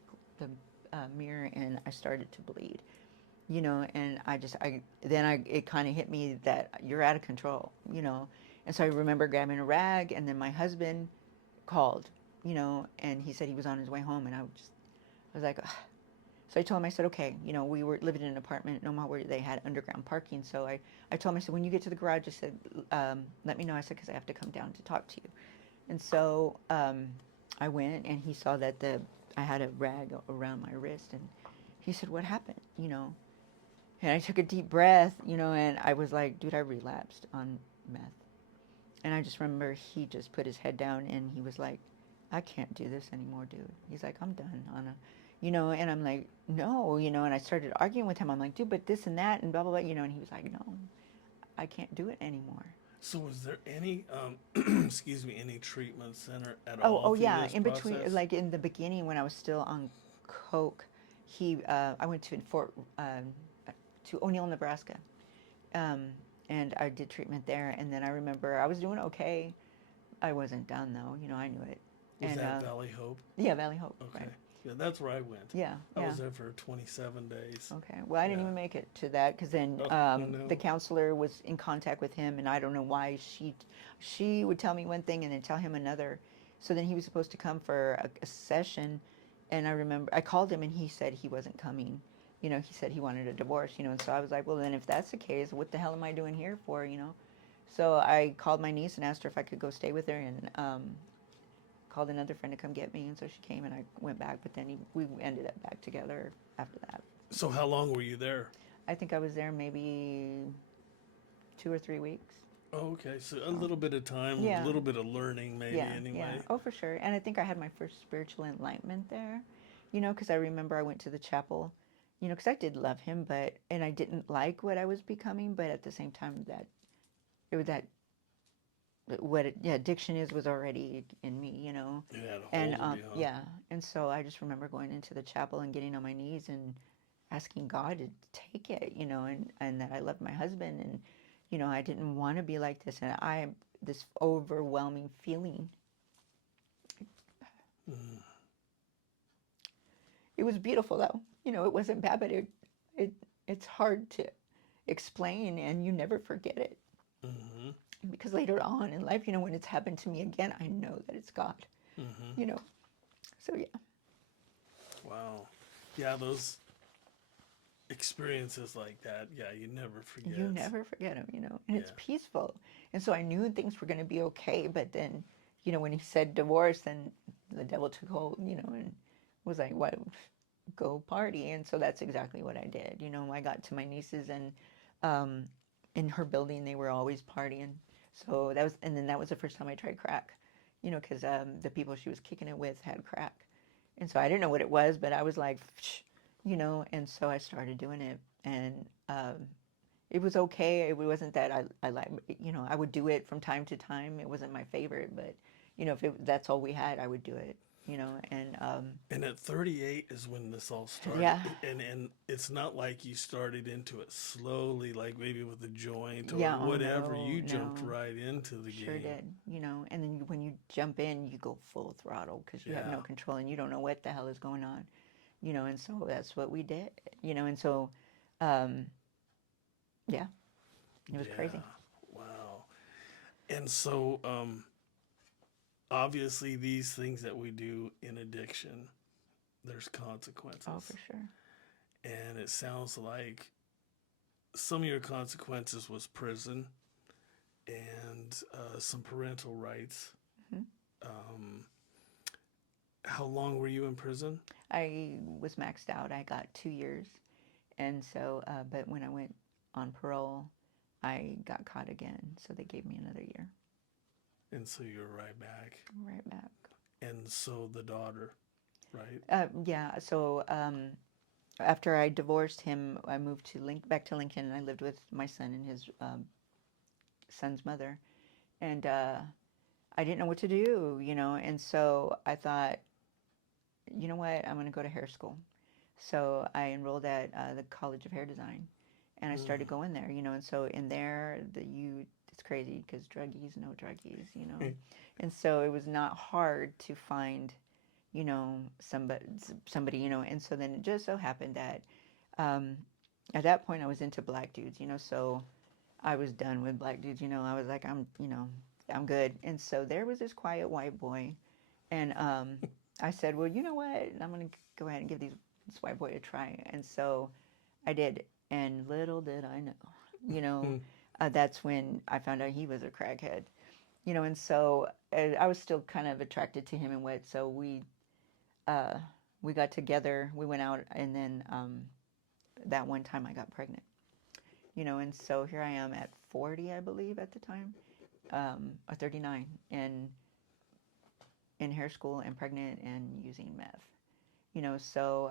mirror, and I started to bleed. And it kind of hit me that you're out of control. And so I remember grabbing a rag, and then my husband called, and he said he was on his way home, and I was like, ugh. So I told him, I said, okay, we were living in an apartment in Omaha where they had underground parking. So I told him, I said, when you get to the garage, I said, let me know. I said, because I have to come down to talk to you. And so I went, and he saw that I had a rag around my wrist, and he said, what happened? And I took a deep breath, and I was like, dude, I relapsed on meth. And I just remember he just put his head down, and he was like, I can't do this anymore, dude. He's like, I'm done, Anna. And I'm like, no, and I started arguing with him. I'm like, dude, but this and that and blah, blah, blah, and he was like, no, I can't do it anymore. So was there any, excuse me, any treatment center at Oh, all through yeah. this In process? between, like in the beginning when I was still on coke, I went to O'Neill, Nebraska, um, and I did treatment there. And then I remember I was doing okay. I wasn't done though. I knew it. Was And that Valley Hope? yeah, Valley Hope. Okay. Right. Yeah, that's where I went. Yeah, I yeah. was there for 27 days. Okay. Well, I didn't Yeah. even make it to that because then Oh, no. the counselor was in contact with him, and I don't know why she would tell me one thing and then tell him another. So then he was supposed to come for a session, and I remember I called him, and he said he wasn't coming. He said he wanted a divorce. And so I was like, well, then if that's the case, what the hell am I doing here for? So I called my niece and asked her if I could go stay with her, and called another friend to come get me, and so she came, and I went back. But then we ended up back together after that. So how long were you there? I think I was there maybe 2 or 3 weeks. Oh, okay. So a little bit of time, Yeah. a little bit of learning maybe Yeah, anyway. yeah. Oh, for sure. And I think I had my first spiritual enlightenment there, because I remember I went to the chapel, because I did love him, and I didn't like what I was becoming, but at the same time that it was that addiction was already in me. It had a hold And of you, huh? yeah, and so I just remember going into the chapel and getting on my knees and asking God to take it, and that I loved my husband, and I didn't want to be like this, and this overwhelming feeling. Mm. It was beautiful though, it wasn't bad, but it's hard to explain, and you never forget it. Mm-hmm. Because later on in life, when it's happened to me again, I know that it's God. Mm-hmm. So yeah. Wow. Yeah, those experiences like that, yeah, you never forget. You never forget them, and it's peaceful. And so I knew things were going to be okay, but then, when he said divorce, then the devil took hold, and was like, what, go party. And so that's exactly what I did. I got to my nieces, and in her building, they were always partying. So and then that was the first time I tried crack, because the people she was kicking it with had crack. And so I didn't know what it was, but I was like, and so I started doing it, and it was okay. It wasn't that I like, I would do it from time to time. It wasn't my favorite, but, if that's all we had, I would do it, And at 38 is when this all started. Yeah. And it's not like you started into it slowly, like maybe with a joint or Yeah, oh, whatever. no, You jumped no. right into the Sure game. did, and then when you jump in, you go full throttle because you have no Yeah. control, and you don't know what the hell is going on, and so that's what we did, and so, yeah, it was crazy. Wow. And so, obviously, these things that we do in addiction, there's consequences. Oh, for sure. And it sounds like some of your consequences was prison and some parental rights. Mhm. How long were you in prison? I was maxed out. I got 2 years, and so, but when I went on parole, I got caught again, so they gave me another year. And so you were right back. Right back. And so the daughter, right? Yeah. So after I divorced him, I moved back to Lincoln, and I lived with my son and his son's mother, and I didn't know what to do, and so I thought, you know what, I'm going to go to hair school. So I enrolled at the College of Hair Design, and I started going there, and so in there, it's crazy because druggies, no druggies, and so it was not hard to find, somebody, and so then it just so happened that um, at that point I was into black dudes, so I was done with black dudes, I was like, I'm good. And so there was this quiet white boy, and I said, well, you know what? I'm going to go ahead and give this white boy a try. And so I did. And little did I know, that's when I found out he was a crackhead, and so I was still kind of attracted to him and what. So uh, we got together, we went out, and then that one time I got pregnant, and so here I am at 40, I believe, at the time, or 39, and in hair school and pregnant and using meth. So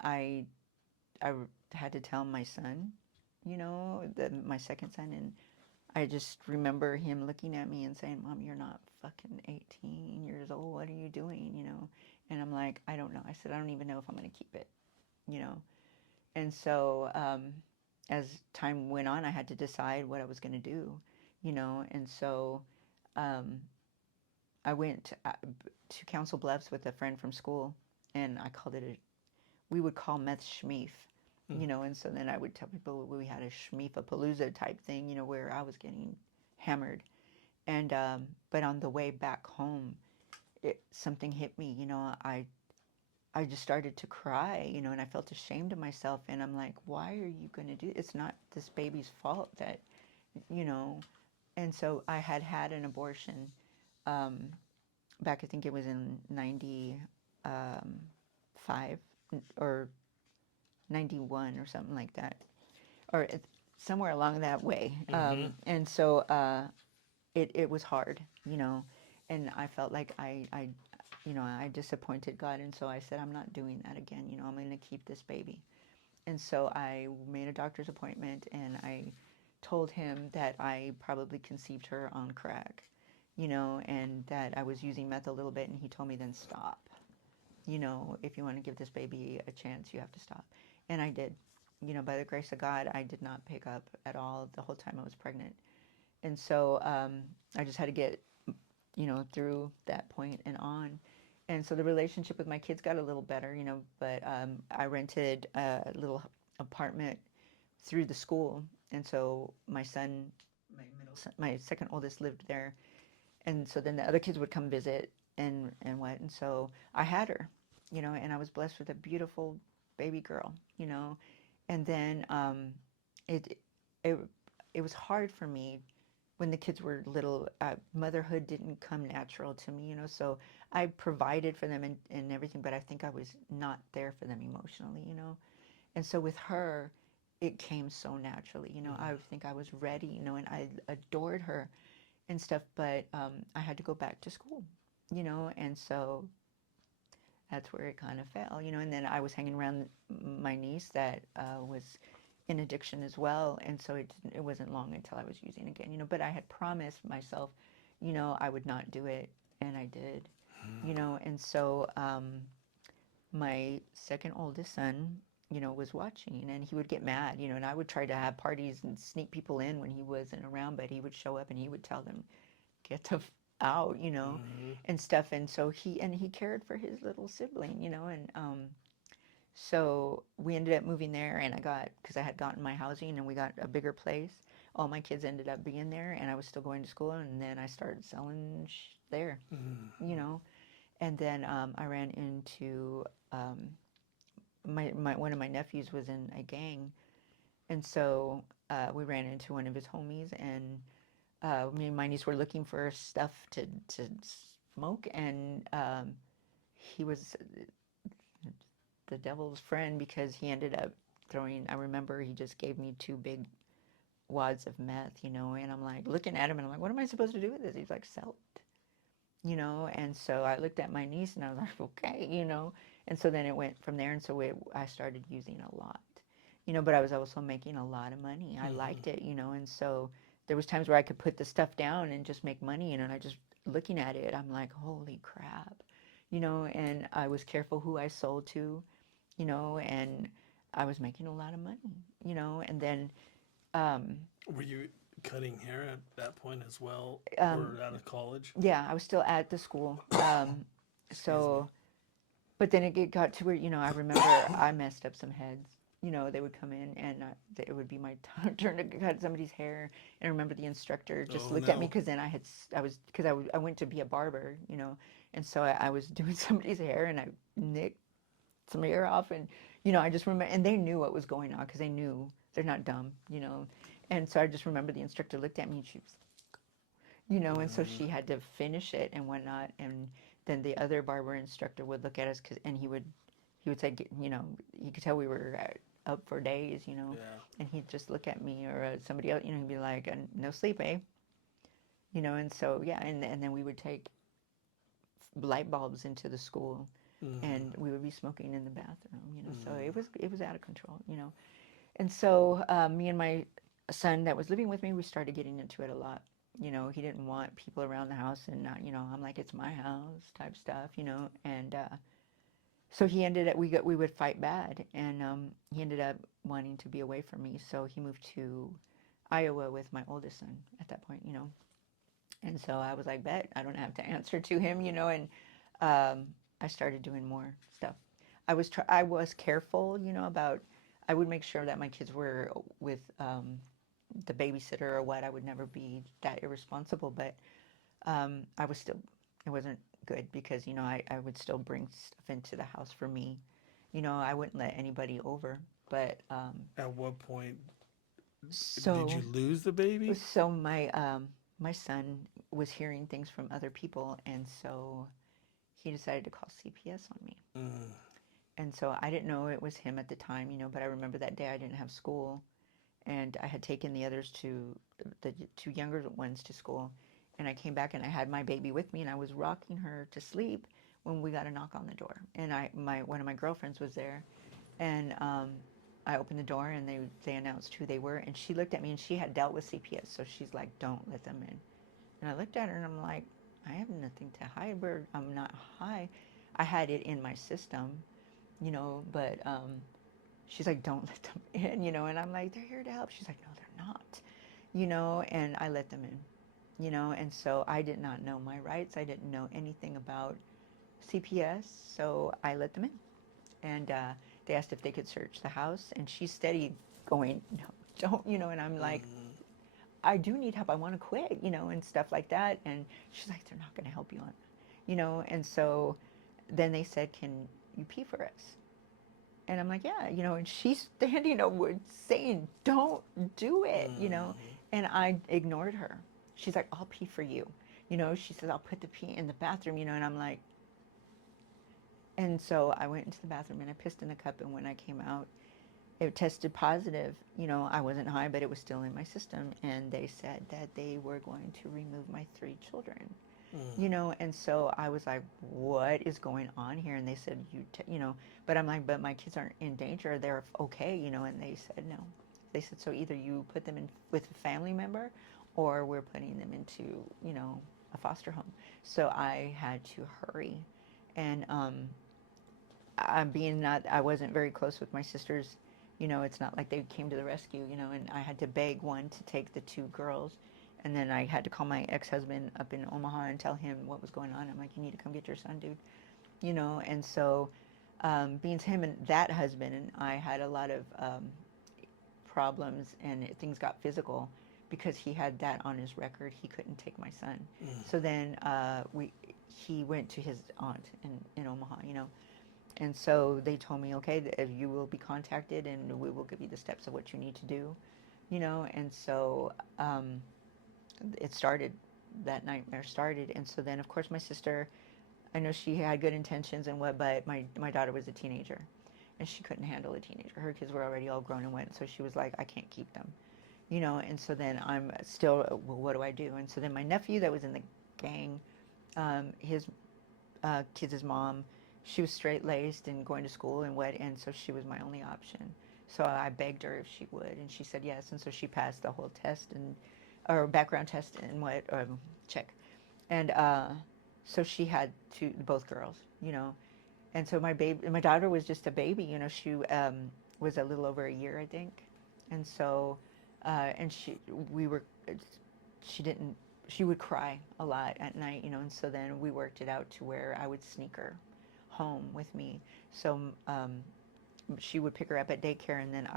I I had to tell my son, my second son, and I just remember him looking at me and saying, "Mom, you're not fucking 18 years old. What are you doing?" And I'm like, "I don't know." I said, "I don't even know if I'm going to keep it." You know. And so as time went on, I had to decide what I was going to do. And so um, I went to Council Bluffs with a friend from school, and I called it we would call meth schmeef, and so then I would tell people we had a schmeef-a-palooza type thing, where I was getting hammered. And but on the way back home, something hit me, I just started to cry, and I felt ashamed of myself, and I'm like, why are you going to do it's not this baby's fault that, you know, and so I had an abortion um, back, I think it was in 95 or 91 or something like that, or somewhere along that way. Mm-hmm. And so it was hard, and I felt like I disappointed God. And so I said, I'm not doing that again. I'm going to keep this baby. And so I made a doctor's appointment, and I told him that I probably conceived her on crack, and that I was using meth a little bit. And he told me, then stop. If you want to give this baby a chance, you have to stop. And I did. By the grace of God, I did not pick up at all the whole time I was pregnant. And so I just had to get, through that point and on. And so the relationship with my kids got a little better, but I rented a little apartment through the school. And so my son, my second oldest lived there. And so then the other kids would come visit and what. And so I had her, and I was blessed with a beautiful baby girl, And then it, it, it was hard for me when the kids were little. Motherhood didn't come natural to me, so I provided for them and everything, but I think I was not there for them emotionally, And so with her, it came so naturally, I think I was ready, and I adored her and stuff, but I had to go back to school, and so that's where it kind of fell, and then I was hanging around my niece that was in addiction as well, and so it wasn't long until I was using again, but I had promised myself, I would not do it, and I did, and so my second oldest son, was watching, and he would get mad, and I would try to have parties and sneak people in when he wasn't around, but he would show up and he would tell them, get the out, Mm-hmm. and stuff. And so he cared for his little sibling, and so we ended up moving there, and because I had gotten my housing and we got a bigger place, all my kids ended up being there, and I was still going to school, and then I started selling there, Mm-hmm. and then I ran into my one of my nephews was in a gang, and so we ran into one of his homies, and me and my niece were looking for stuff to smoke, and he was the devil's friend because he ended up I remember he just gave me two big wads of meth, and I'm like looking at him, and I'm like, what am I supposed to do with this? He's like, sell it, and so I looked at my niece, and I was like, okay, and so then it went from there, and so I started using a lot, but I was also making a lot of money. I Mm-hmm. liked it, and so there was times where I could put the stuff down and just make money, and I just looking at it, I'm like, holy crap, and I was careful who I sold to, and I was making a lot of money, and then um, Were you cutting hair at that point as well, um, or out of college? yeah, I was still at the school, Excuse me. So, but then it got to where, I remember I messed up some heads. They would come in and it would be my turn to cut somebody's hair. And I remember the instructor just Oh looked at me no. because then I went to be a barber, and so I was doing somebody's hair and I nicked some hair off. And, I just remember, and they knew what was going on because they knew they're not dumb. And so I just remember the instructor looked at me and she was, and so Mm, she had to finish it and whatnot. And then the other barber instructor would look at us and he would say, he could tell we were up for days, yeah. and he'd just look at me or somebody else, he'd be like, no sleep, eh? And so, yeah, and then we would take light bulbs into the school Mm, and we would be smoking in the bathroom, so mm, it was out of control. And so me and my son that was living with me, we started getting into it a lot. He didn't want people around the house and not, I'm like, it's my house type stuff. And so he ended up, we would fight bad. And he ended up wanting to be away from me. So he moved to Iowa with my oldest son at that point. And so I was like, bet I don't have to answer to him. And I started doing more stuff. I was careful, about. I would make sure that my kids were with the babysitter or what. I would never be that irresponsible, but I was still. It wasn't good because I would still bring stuff into the house for me. I wouldn't let anybody over. But at what point did you so lose the baby? so my son was hearing things from other people, and so he decided to call CPS on me. Mm, And so I didn't know it was him at the time, but I remember that day I didn't have school and I had taken the others the two younger ones to school. And I came back and I had my baby with me and I was rocking her to sleep when we got a knock on the door. And one of my girlfriends was there and I opened the door and they announced who they were. And she looked at me and she had dealt with CPS. So she's like, don't let them in. And I looked at her and I'm like, I have nothing to hide. I'm not high. I had it in my system, but she's like, don't let them in. And I'm like, they're here to help. She's like, no, they're not, and I let them in. And so I did not know my rights. I didn't know anything about CPS, so I let them in. And they asked if they could search the house, and she's steady going, no, don't, and I'm like, mm, I do need help. I want to quit, and stuff like that. And she's like, they're not going to help you and so then they said, can you pee for us? And I'm like, yeah, and she's standing over saying, don't do it. mm, And I ignored her. She's like, I'll pee for you. She says, I'll put the pee in the bathroom, and I'm like, and so I went into the bathroom and I pissed in a cup. And when I came out, it tested positive. I wasn't high, but it was still in my system. And they said that they were going to remove my 3 children. mm, And so I was like, what is going on here? And they said, but I'm like, but my kids aren't in danger. They're okay, and they said, no. They said, so either you put them in with a family member or we're putting them into, a foster home. So I had to hurry. And being not, I wasn't very close with my sisters. It's not like they came to the rescue, and I had to beg one to take the 2 girls. And then I had to call my ex-husband up in Omaha and tell him what was going on. I'm like, you need to come get your son, dude. And so being him and that husband and I had a lot of problems and things got physical because he had that on his record. He couldn't take my son. So then he went to his aunt in Omaha, and so they told me, okay, you will be contacted and we will give you the steps of what you need to do, and so it started, that nightmare started. And so then, of course, my sister, I know she had good intentions and what, but my daughter was a teenager and she couldn't handle a teenager. Her kids were already all grown and went, so she was like, I can't keep them, and so then I'm still, well, what do I do? And so then my nephew that was in the gang, his kids' mom, she was straight-laced and going to school and what, and so she was my only option. So I begged her if she would, and she said yes, and so she passed the whole test and or background test and what check, and so she had both girls, and so my daughter was just a baby, she was a little over a year, I think, and so and she didn't she would cry a lot at night, and so then we worked it out to where I would sneak her home with me. So she would pick her up at daycare, and then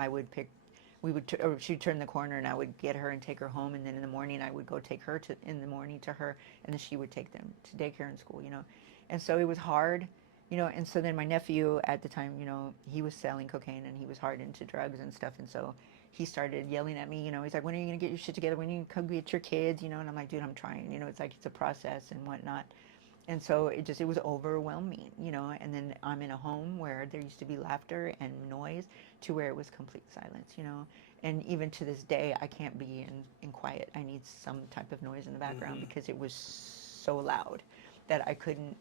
or she'd turn the corner, and I would get her and take her home, and then in the morning I would go take her in the morning to her, and then she would take them to daycare and school, and so it was hard, and so then my nephew at the time, he was selling cocaine and he was hard into drugs and stuff, and so he started yelling at me, he's like, when are you going to get your shit together? When are you going to come get your kids? And I'm like, dude, I'm trying, it's like, it's a process and whatnot. And so it was overwhelming, and then I'm in a home where there used to be laughter and noise to where it was complete silence, and even to this day, I can't be in quiet. I need some type of noise in the background because it was so loud that I couldn't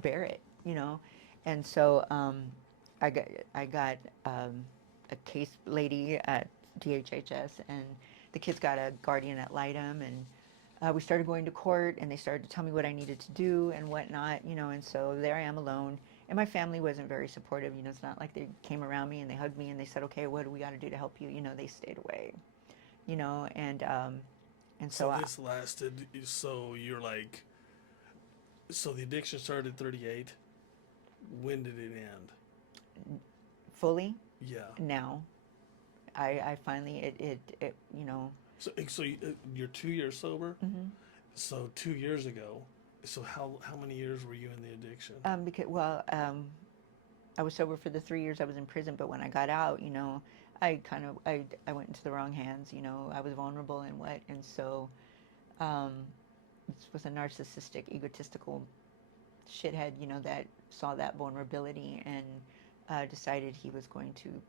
bear it, and so I got a case lady at DHHS, and the kids got a guardian at Lightem, and we started going to court, and they started to tell me what I needed to do and whatnot, and so there I am alone. And my family wasn't very supportive, it's not like they came around me and they hugged me and they said, okay, what do we got to do to help you? They stayed away, and So this lasted, so you're like, so the addiction started at 38. When did it end? fully Yeah. now. I finally, So you're 2 years sober? mm-hmm. So 2 years ago, so how many years were you in the addiction? I was sober for the 3 years I was in prison, but when I got out, I went into the wrong hands. I was vulnerable and so this was a narcissistic, egotistical shithead, that saw that vulnerability and decided he was going to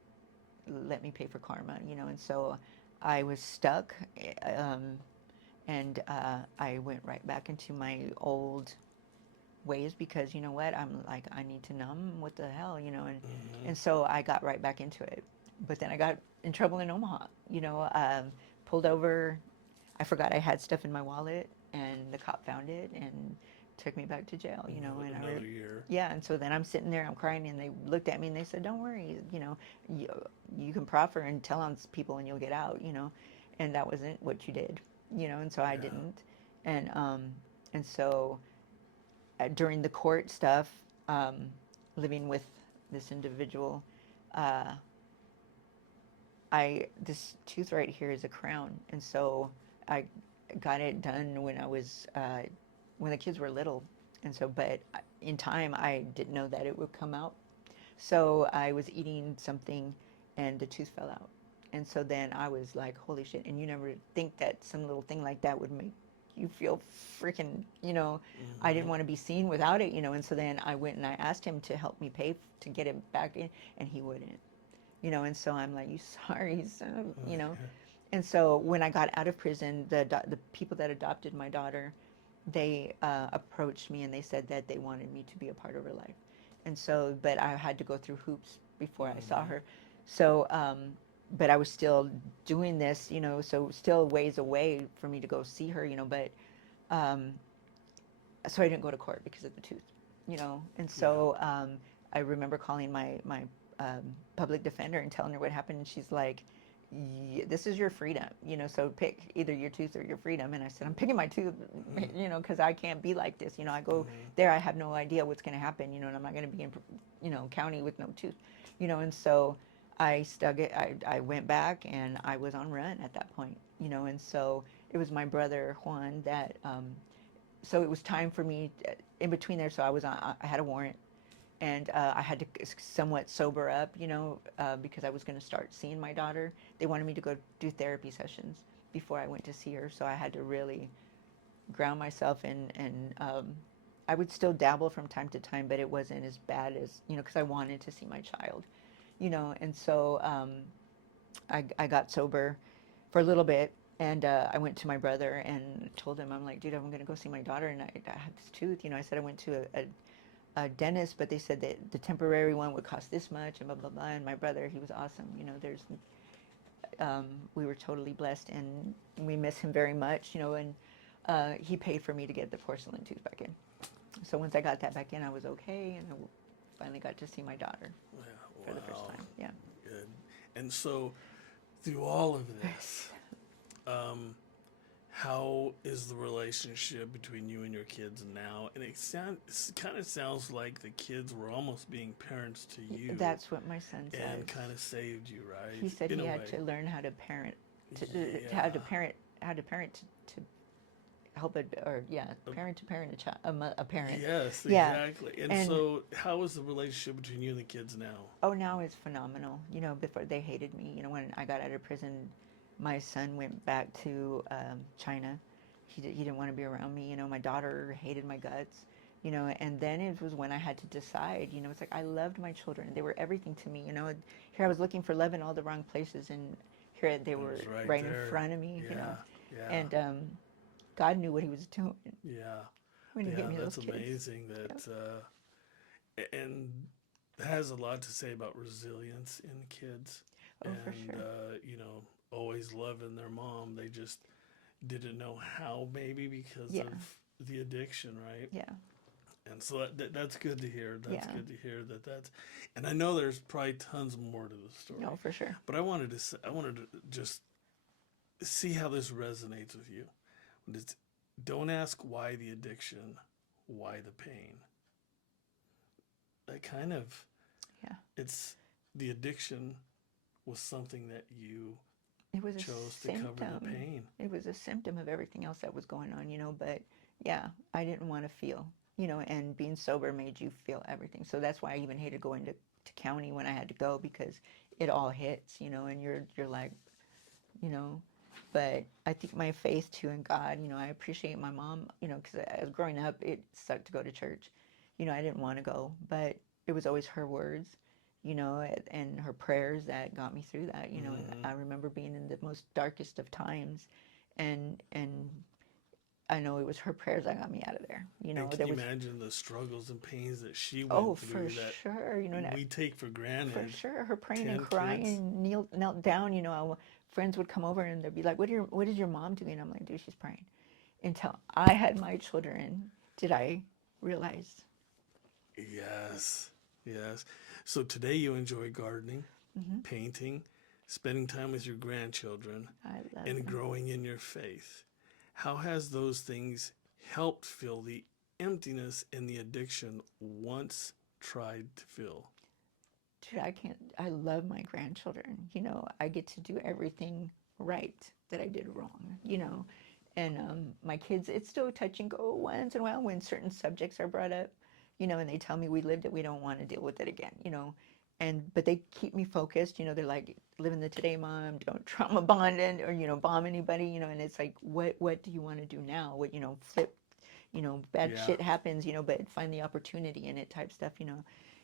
let me pay for karma, and so I was stuck, and I went right back into my old ways because what, I'm like, I need to numb, what the hell, and so I got right back into it. But then I got in trouble in Omaha, pulled over. I forgot I had stuff in my wallet, and the cop found it and took me back to jail, and Another year. yeah, and so then I'm sitting there, I'm crying, and they looked at me and they said, don't worry, you can proffer and tell on people and you'll get out, and that wasn't what you did, and so I didn't, and so during the court stuff, living with this individual, this tooth right here is a crown, and so I got it done when I was when the kids were little, and so but in time I didn't know that it would come out, so I was eating something and the tooth fell out, and so then I was like, holy shit. And you never think that some little thing like that would make you feel freaking, I didn't want to be seen without it, and so then I went and I asked him to help me pay to get it back in, and he wouldn't, and so I'm like, you sorry son, and so when I got out of prison, the people that adopted my daughter, they approached me and they said that they wanted me to be a part of her life, and so but I had to go through hoops before I saw her, so but I was still doing this, so still ways away for me to go see her, but so I didn't go to court because of the tooth, and so I remember calling my public defender and telling her what happened, and she's like, this is your freedom, so pick either your tooth or your freedom. And I said, I'm picking my tooth, because I can't be like this, I go there, I have no idea what's going to happen, and I'm not going to be in, county with no tooth, and so I stuck it, I went back and I was on run at that point, and so it was my brother Juan that, so it was time for me in between there, so I had a warrant, and I had to somewhat sober up, because I was going to start seeing my daughter. They wanted me to go do therapy sessions before I went to see her, so I had to really ground myself, and I would still dabble from time to time, but it wasn't as bad as, because I wanted to see my child, and so I got sober for a little bit, and I went to my brother and told him, I'm like, dude, I'm going to go see my daughter, and I had this tooth, I said I went to a dentist, but they said that the temporary one would cost this much, and blah blah blah. And my brother, he was awesome, we were totally blessed, and we miss him very much, and he paid for me to get the porcelain tooth back in. So once I got that back in, I was okay, and I finally got to see my daughter for the first time. Yeah. Good. And so through all of this, How is the relationship between you and your kids now? And it kind of sounds like the kids were almost being parents to you That's what my son and says. kind of saved you, right? He said In a he had way. to learn how to parent, Yeah. how to parent to help it, or yeah, parent to parent a child, a parent. Yes, Yeah, exactly. And and so, how is the relationship between you and the kids now? oh, now it's phenomenal. You know, before they hated me. You know, when I got out of prison, my son went back to China. He didn't want to be around me. You know, my daughter hated my guts. You know, and then it was when I had to decide. You know, it's like I loved my children. They were everything to me. You know, here I was looking for love in all the wrong places, and here they It was were right right in there. front of me. You know, Yeah, yeah, and God knew what He was doing yeah, when He gave yeah. me those That's kids. amazing. Yeah, And it has a lot to say about resilience in kids, oh, for and sure. always loving their mom. They just didn't know how, maybe because Yeah, of the addiction, right? yeah, And so that's good to hear. That's yeah. good to hear that's, and I know there's probably tons more to the No, story, for sure. but I wanted to just see how this resonates with you. When it's, don't ask why the addiction, why the pain. That kind of, Yeah. it's the addiction was something that you It was a chose to cover the symptom. pain. It was a symptom of everything else that was going on, you know, but yeah, I didn't want to feel, you know, and being sober made you feel everything. So that's why I even hated going to county when I had to go, because it all hits, you know, and you're like, you know, but I think my faith too in God, you know, I appreciate my mom, you know, because as growing up, it sucked to go to church. You know, I didn't want to go, but it was always her words, you know, and her prayers that got me through that, you know. And Hmm. I remember being in the most darkest of times, and I know it was her prayers that got me out of there. You And know, can there you was, imagine the struggles and pains that she oh, went for through that sure, you know, and we take for for granted? sure, her praying and 10 kids. crying, knelt down. You know, friends would come over and they'd be like, what is your mom doing?" I'm like, "Dude, she's praying." Until I had my children, did I realize. Yes, yes. So today you enjoy gardening, Hmm. painting, spending time with your grandchildren, I love and them. growing in your faith. How has those things helped fill the emptiness and the addiction once tried to fill? Dude, I can't. I love my grandchildren. You know, I get to do everything right that I did wrong. You know, and my kids, it's still touch and go once in a while when certain subjects are brought up. You know, and they tell me we lived it, we don't want to deal with it again. You know, and but they keep me focused. You know, they're like, "Live in the today, mom. Don't trauma bond and or bomb anybody." You know, and it's like, what do you want to do now? What flip. Bad Yeah, shit happens. But find the opportunity in it, type stuff.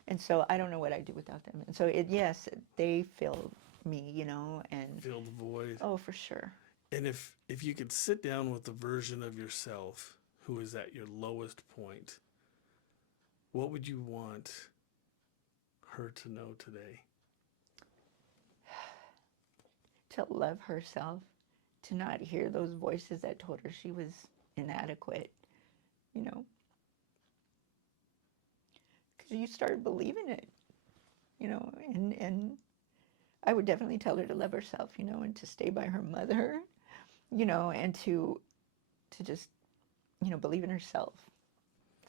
And so I don't know what I'd do without them. And so yes, they fill me, and fill the void. oh, for sure. And if you could sit down with the version of yourself who is at your lowest point, what would you want her to know today? To love herself, to not hear those voices that told her she was inadequate, you know, because you started believing it, and I would definitely tell her to love herself, and to stay by her mother, and to just, believe in herself.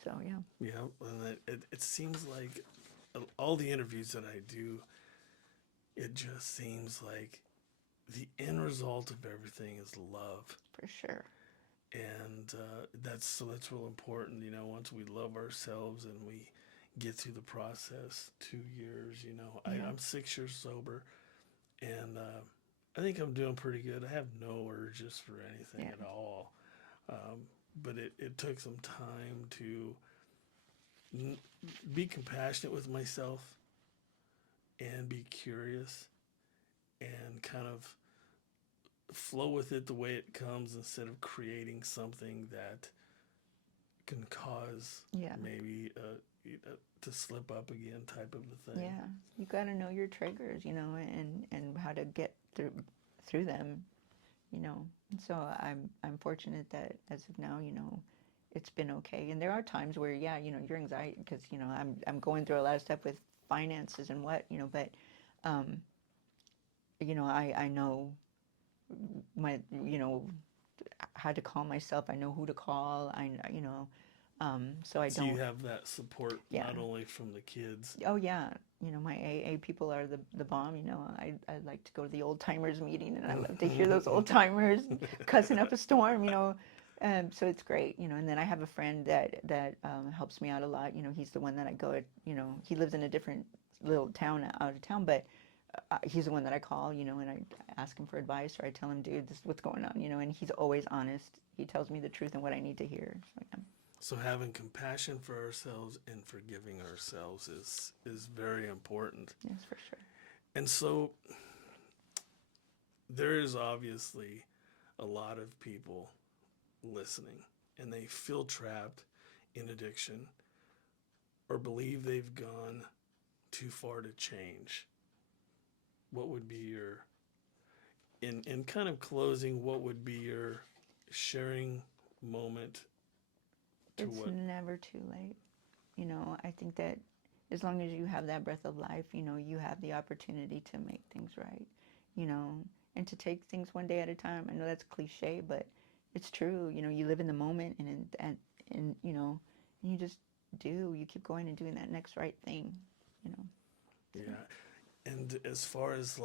So yeah. Yeah, and it seems like all the interviews that I do, it just seems like the end result of everything is love. For sure. And that's real important. Once we love ourselves and we get through the process, 2 years. Yeah. I'm 6 years sober, and I think I'm doing pretty good. I have no urges for anything Yeah. at all. Um, but it took some time to n- be compassionate with myself and be curious and kind of flow with it the way it comes instead of creating something that can cause Yeah. maybe to slip up again, type of a thing. Yeah. You got to know your triggers, and how to get through them, And so I'm fortunate that as of now, it's been okay. And there are times where, yeah, your anxiety, because I'm going through a lot of stuff with finances and but I know my how to calm myself. I know who to call. So I So don't. you have that support Yeah. not only from the kids. Oh yeah, my AA people are the bomb. I like to go to the old timers meeting, and I love to hear those old timers cussing up a storm. So it's great. And then I have a friend that helps me out a lot. He's the one that I go at. He lives in a different little town out of town, but he's the one that I call. And I ask him for advice, or I tell him, dude, this is what's going on. And he's always honest. He tells me the truth and what I need to hear. So yeah. So having compassion for ourselves and forgiving ourselves is very important. Yes, for sure. And so there is obviously a lot of people listening, and they feel trapped in addiction or believe they've gone too far to change. What would be your, in kind of closing, what would be your sharing moment? It's never too late. I think that as long as you have that breath of life, you have the opportunity to make things right, and to take things one day at a time. I know that's cliche, but it's true. You live in the moment, and you just you keep going and doing that next right thing, Yeah. And as far as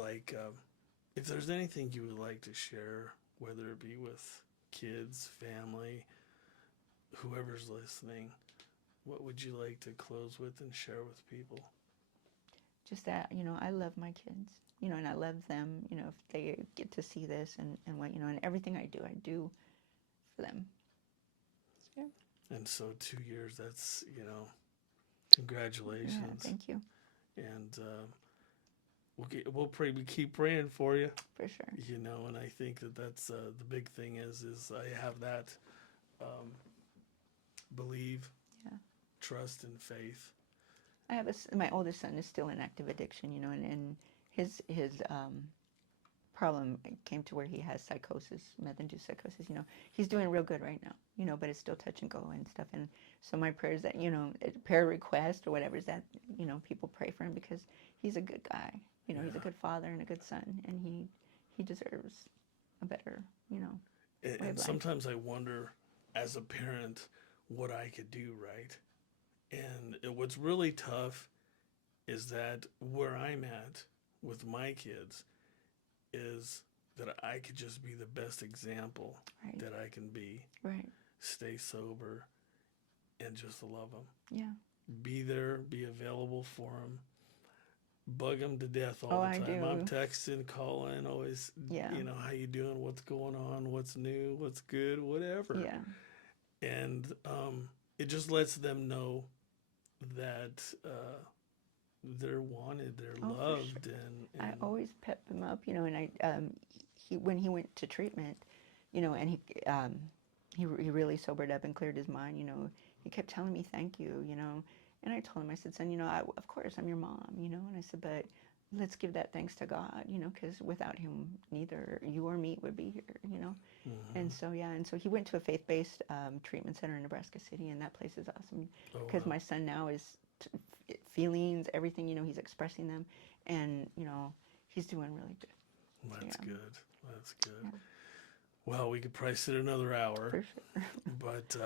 if there's anything you would like to share, whether it be with kids, family, whoever's listening, what would you like to close with and share with people? Just that, I love my kids, and I love them, if they get to see this and what, and everything I do for them. Yeah. And so 2 years, that's, congratulations. Yeah, thank you. And we'll keep praying for you. For sure. And I think that's the big thing is I have that believe, trust, and faith. I have my oldest son is still in active addiction, and his problem came to where he has psychosis, meth-induced psychosis. He's doing real good right now, but it's still touch and go and stuff. And so my prayers that, prayer request or whatever is that, people pray for him because he's a good guy. He's a good father and a good son, and he deserves a better, And sometimes I wonder, as a parent, what I could do, right? And what's really tough is that where I'm at with my kids is that I could just be the best example that I can be. Right. Stay sober and just love them. Yeah. Be there, be available for them. Bug them to death all the time. I do. I'm texting, calling, always, how you doing, what's going on, what's new, what's good, whatever. Yeah. And it just lets them know that they're wanted, they're loved. Sure. And I always pep him up, and when he went to treatment, and he really sobered up and cleared his mind, he kept telling me thank you, and I told him, I said, son, of course I'm your mom, and I said, but let's give that thanks to God, because without him, neither you or me would be here, Mm-hmm. And so he went to a faith-based treatment center in Nebraska City, and that place is awesome because my son now is feelings, everything, he's expressing them, and, he's doing really good. That's good. That's good. Yeah. Well, we could probably sit another hour. For sure. But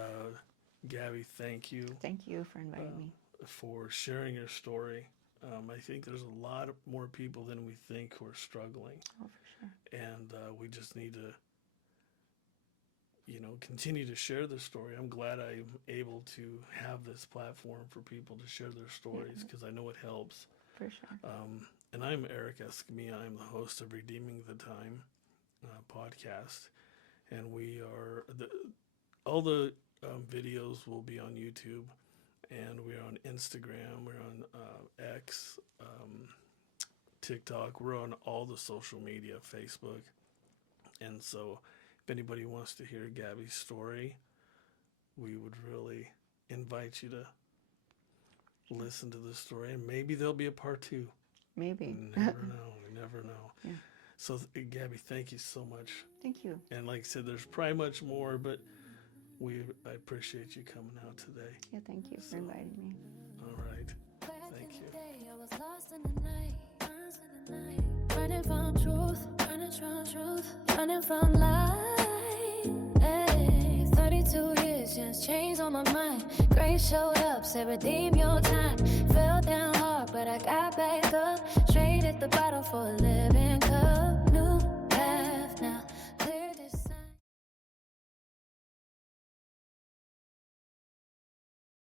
Gabi, thank you. Thank you for inviting me. For sharing your story. I think there's a lot more people than we think who are struggling. Oh, for sure. And we just need to, continue to share the story. I'm glad I'm able to have this platform for people to share their stories because I know it helps. For sure. And I'm Eric Escamilla. I'm the host of Redeeming the Time podcast. And we are, all the videos will be on YouTube. And we're on Instagram, we're on X, TikTok, we're on all the social media, Facebook. And so if anybody wants to hear Gabi's story, we would really invite you to listen to the story. And maybe there'll be a part 2. Maybe. You never know. We never know. Yeah. So, Gabi, thank you so much. Thank you. And like I said, there's probably much more, but I appreciate you coming out today. Yeah, thank you for inviting me. All right. Thank you. I was lost in the night, running from truth, running from light. 2 years, just changed on my mind. Grace showed up, said redeem your time. Fell down hard, but I got back up. Straight at the bottom for a living